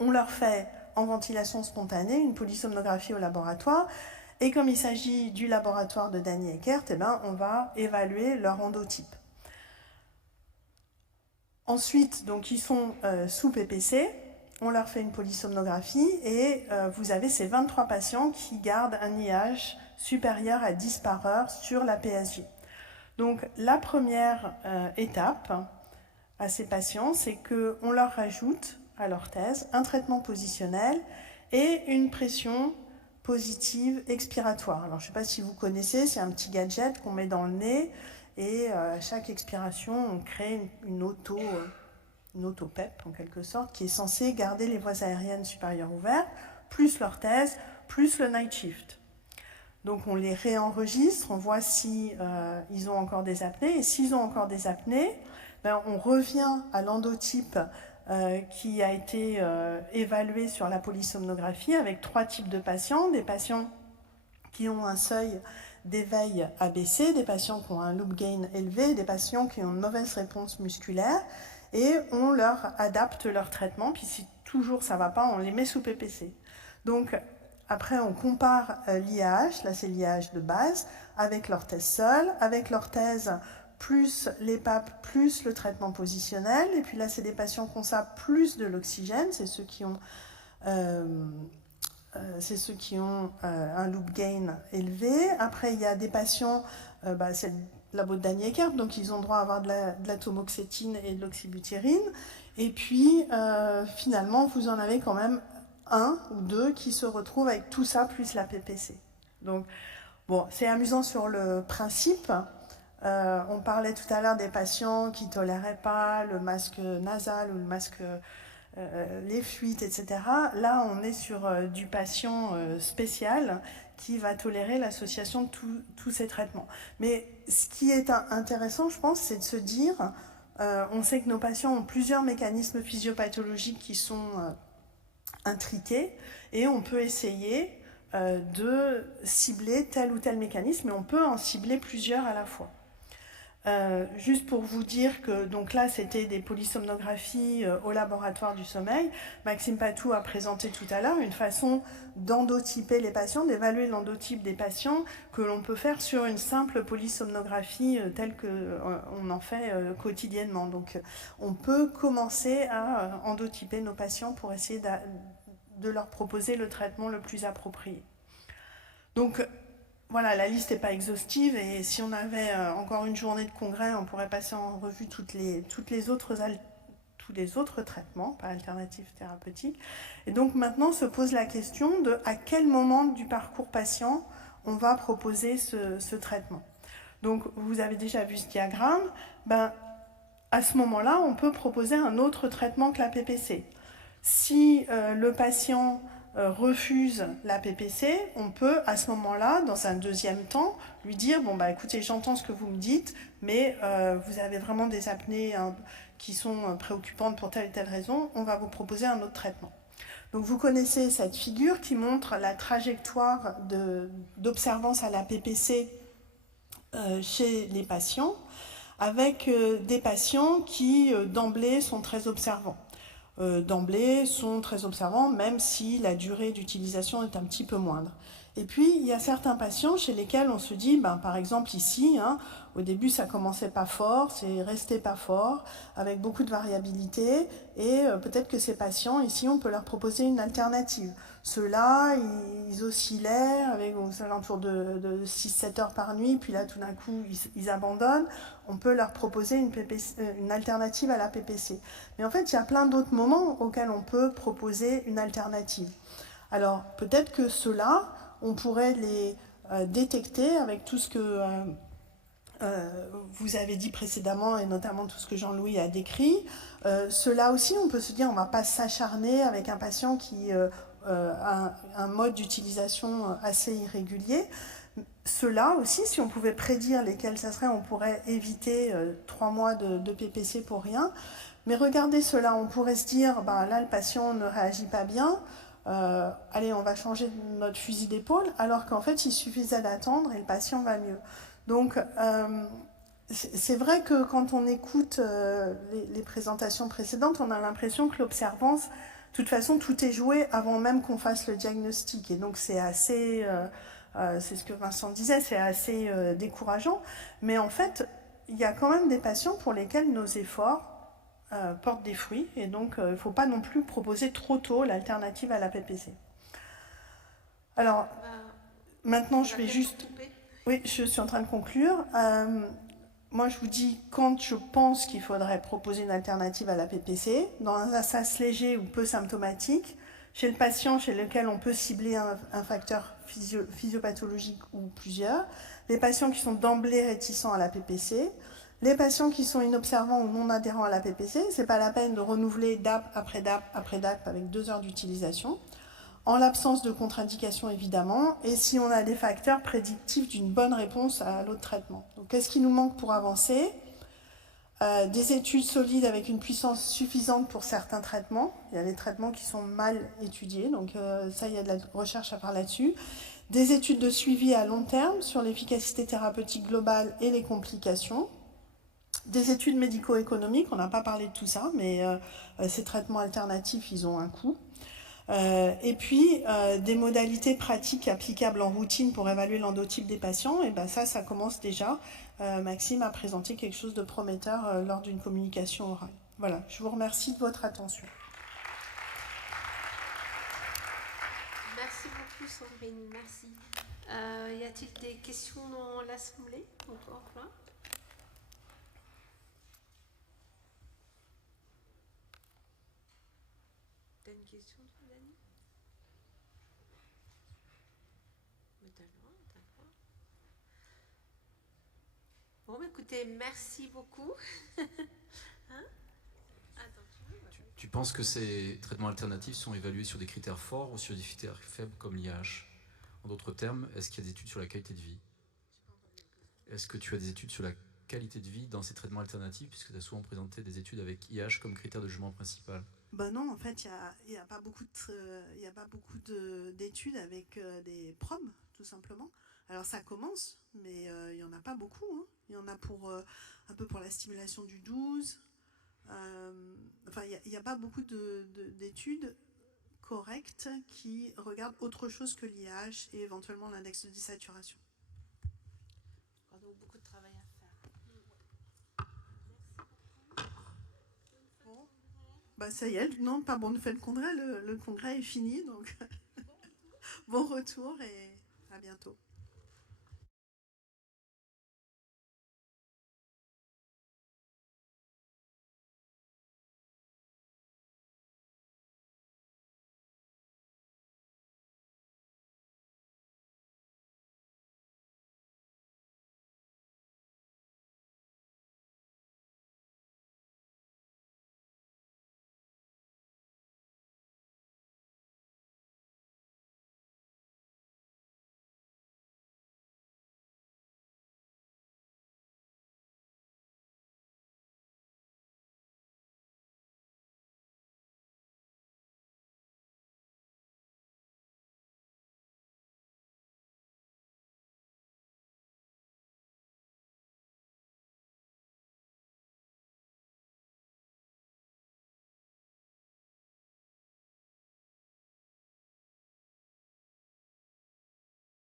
On leur fait en ventilation spontanée une polysomnographie au laboratoire, et comme il s'agit du laboratoire de Danny Eckert, on va évaluer leur endotype. Ensuite, donc, ils sont sous PPC, on leur fait une polysomnographie, et vous avez ces 23 patients qui gardent un IH supérieur à 10 par heure sur la PSG. Donc la première étape à ces patients, c'est qu'on leur rajoute à l'orthèse un traitement positionnel et une pression positive expiratoire. Alors je ne sais pas si vous connaissez, c'est un petit gadget qu'on met dans le nez, et à chaque expiration, on crée une auto-PEP en quelque sorte, qui est censée garder les voies aériennes supérieures ouvertes, plus l'orthèse, plus le night shift. Donc on les réenregistre, on voit si ils ont encore des apnées, et s'ils ont encore des apnées, on revient à l'endotype qui a été évalué sur la polysomnographie avec 3 types de patients, des patients qui ont un seuil d'éveil abaissé, des patients qui ont un loop gain élevé, des patients qui ont une mauvaise réponse musculaire, et on leur adapte leur traitement, puis si toujours ça ne va pas, on les met sous PPC. Donc après on compare l'IAH, là c'est l'IAH de base, avec l'orthèse seule, avec l'orthèse plus l'EPAP, plus le traitement positionnel, et puis là c'est des patients qui ont ça plus de l'oxygène, c'est ceux qui ont un loop gain élevé. Après il y a des patients, c'est le labo de Danny Eckert, donc ils ont droit à avoir de la tamoxétine et de l'oxybutyrine, et puis finalement vous en avez quand même 1 ou 2 qui se retrouvent avec tout ça plus la PPC. Donc Bon, c'est amusant sur le principe. On parlait tout à l'heure des patients qui ne toléraient pas le masque nasal ou le masque, les fuites, etc. Là, on est sur du patient spécial qui va tolérer l'association de tous ces traitements. Mais ce qui est intéressant, je pense, c'est de se dire, on sait que nos patients ont plusieurs mécanismes physiopathologiques qui sont intriqués, et on peut essayer de cibler tel ou tel mécanisme, et on peut en cibler plusieurs à la fois. Juste pour vous dire que donc là c'était des polysomnographies au laboratoire du sommeil. Maxime Patou a présenté tout à l'heure une façon d'endotyper les patients, d'évaluer l'endotype des patients que l'on peut faire sur une simple polysomnographie telle qu'on en fait quotidiennement. Donc on peut commencer à endotyper nos patients pour essayer de leur proposer le traitement le plus approprié. Donc voilà, la liste n'est pas exhaustive, et si on avait encore une journée de congrès, on pourrait passer en revue tous les autres traitements, pas alternatifs thérapeutiques. Et donc maintenant se pose la question de à quel moment du parcours patient on va proposer ce traitement. Donc vous avez déjà vu ce diagramme, à ce moment-là, on peut proposer un autre traitement que la PPC. Si le patient refuse la PPC, on peut à ce moment-là, dans un deuxième temps, lui dire bon écoutez, j'entends ce que vous me dites, mais vous avez vraiment des apnées qui sont préoccupantes pour telle et telle raison, on va vous proposer un autre traitement. Donc vous connaissez cette figure qui montre la trajectoire d'observance à la PPC chez les patients, avec des patients qui d'emblée sont très observants. D'emblée sont très observants, même si la durée d'utilisation est un petit peu moindre. Et puis, il y a certains patients chez lesquels on se dit, par exemple ici, au début ça commençait pas fort, c'est resté pas fort, avec beaucoup de variabilité, et peut-être que ces patients, ici, on peut leur proposer une alternative. Ceux-là, ils oscillaient aux alentours de 6-7 heures par nuit, puis là, tout d'un coup, ils abandonnent. On peut leur proposer une alternative à la PPC. Mais en fait, il y a plein d'autres moments auxquels on peut proposer une alternative. Alors, peut-être que ceux-là, on pourrait les détecter avec tout ce que vous avez dit précédemment, et notamment tout ce que Jean-Louis a décrit. Ceux-là aussi, on peut se dire, on ne va pas s'acharner avec un patient qui a un mode d'utilisation assez irrégulier. Ceux-là aussi, si on pouvait prédire lesquels ça serait, on pourrait éviter 3 mois de PPC pour rien. Mais regardez ceux-là, on pourrait se dire, là, le patient ne réagit pas bien, allez, on va changer notre fusil d'épaule, alors qu'en fait, il suffisait d'attendre et le patient va mieux. Donc, c'est vrai que quand on écoute les présentations précédentes, on a l'impression que l'observance, de toute façon, tout est joué avant même qu'on fasse le diagnostic. Et donc, c'est assez... c'est ce que Vincent disait, c'est assez décourageant. Mais en fait, il y a quand même des patients pour lesquels nos efforts portent des fruits. Et donc, il ne faut pas non plus proposer trop tôt l'alternative à la PPC. Alors, maintenant, je vais juste... Oui, je suis en train de conclure. Moi, je vous dis, quand je pense qu'il faudrait proposer une alternative à la PPC, dans un SAS léger ou peu symptomatique, chez le patient chez lequel on peut cibler un facteur physiopathologique ou plusieurs, les patients qui sont d'emblée réticents à la PPC, les patients qui sont inobservants ou non adhérents à la PPC, ce n'est pas la peine de renouveler DAP après DAP après DAP avec 2 heures d'utilisation, en l'absence de contre-indication évidemment, et si on a des facteurs prédictifs d'une bonne réponse à l'autre traitement. Donc qu'est-ce qui nous manque pour avancer ? Des études solides avec une puissance suffisante pour certains traitements. Il y a des traitements qui sont mal étudiés, donc ça, il y a de la recherche à faire là-dessus. Des études de suivi à long terme sur l'efficacité thérapeutique globale et les complications. Des études médico-économiques, on n'a pas parlé de tout ça, mais ces traitements alternatifs, ils ont un coût. Et puis, des modalités pratiques applicables en routine pour évaluer l'endotype des patients, et ça commence déjà. Maxime a présenté quelque chose de prometteur lors d'une communication orale. Voilà, je vous remercie de votre attention. Merci beaucoup Sandrine, merci. Y a-t-il des questions dans l'Assemblée encore là ? T'as une question, Dani ? Mais t'as le droit, t'as le droit. Bon, écoutez, merci beaucoup. Hein? Tu penses que ces traitements alternatifs sont évalués sur des critères forts ou sur des critères faibles comme l'IH? En d'autres termes, est-ce qu'il y a des études sur la qualité de vie? Est-ce que tu as des études sur la qualité de vie dans ces traitements alternatifs, puisque tu as souvent présenté des études avec IH comme critère de jugement principal? Ben non, en fait, il n'y a pas beaucoup d'études avec des PROM, tout simplement. Alors ça commence, mais il n'y en a pas beaucoup. Hein. Il y en a pour un peu pour la stimulation du 12. Enfin, il n'y a pas beaucoup d'études correctes qui regardent autre chose que l'IH et éventuellement l'index de désaturation. Donc beaucoup de travail à faire. Bon. Bah ça y est, non, pas bon de fait le congrès est fini, donc bon retour et à bientôt.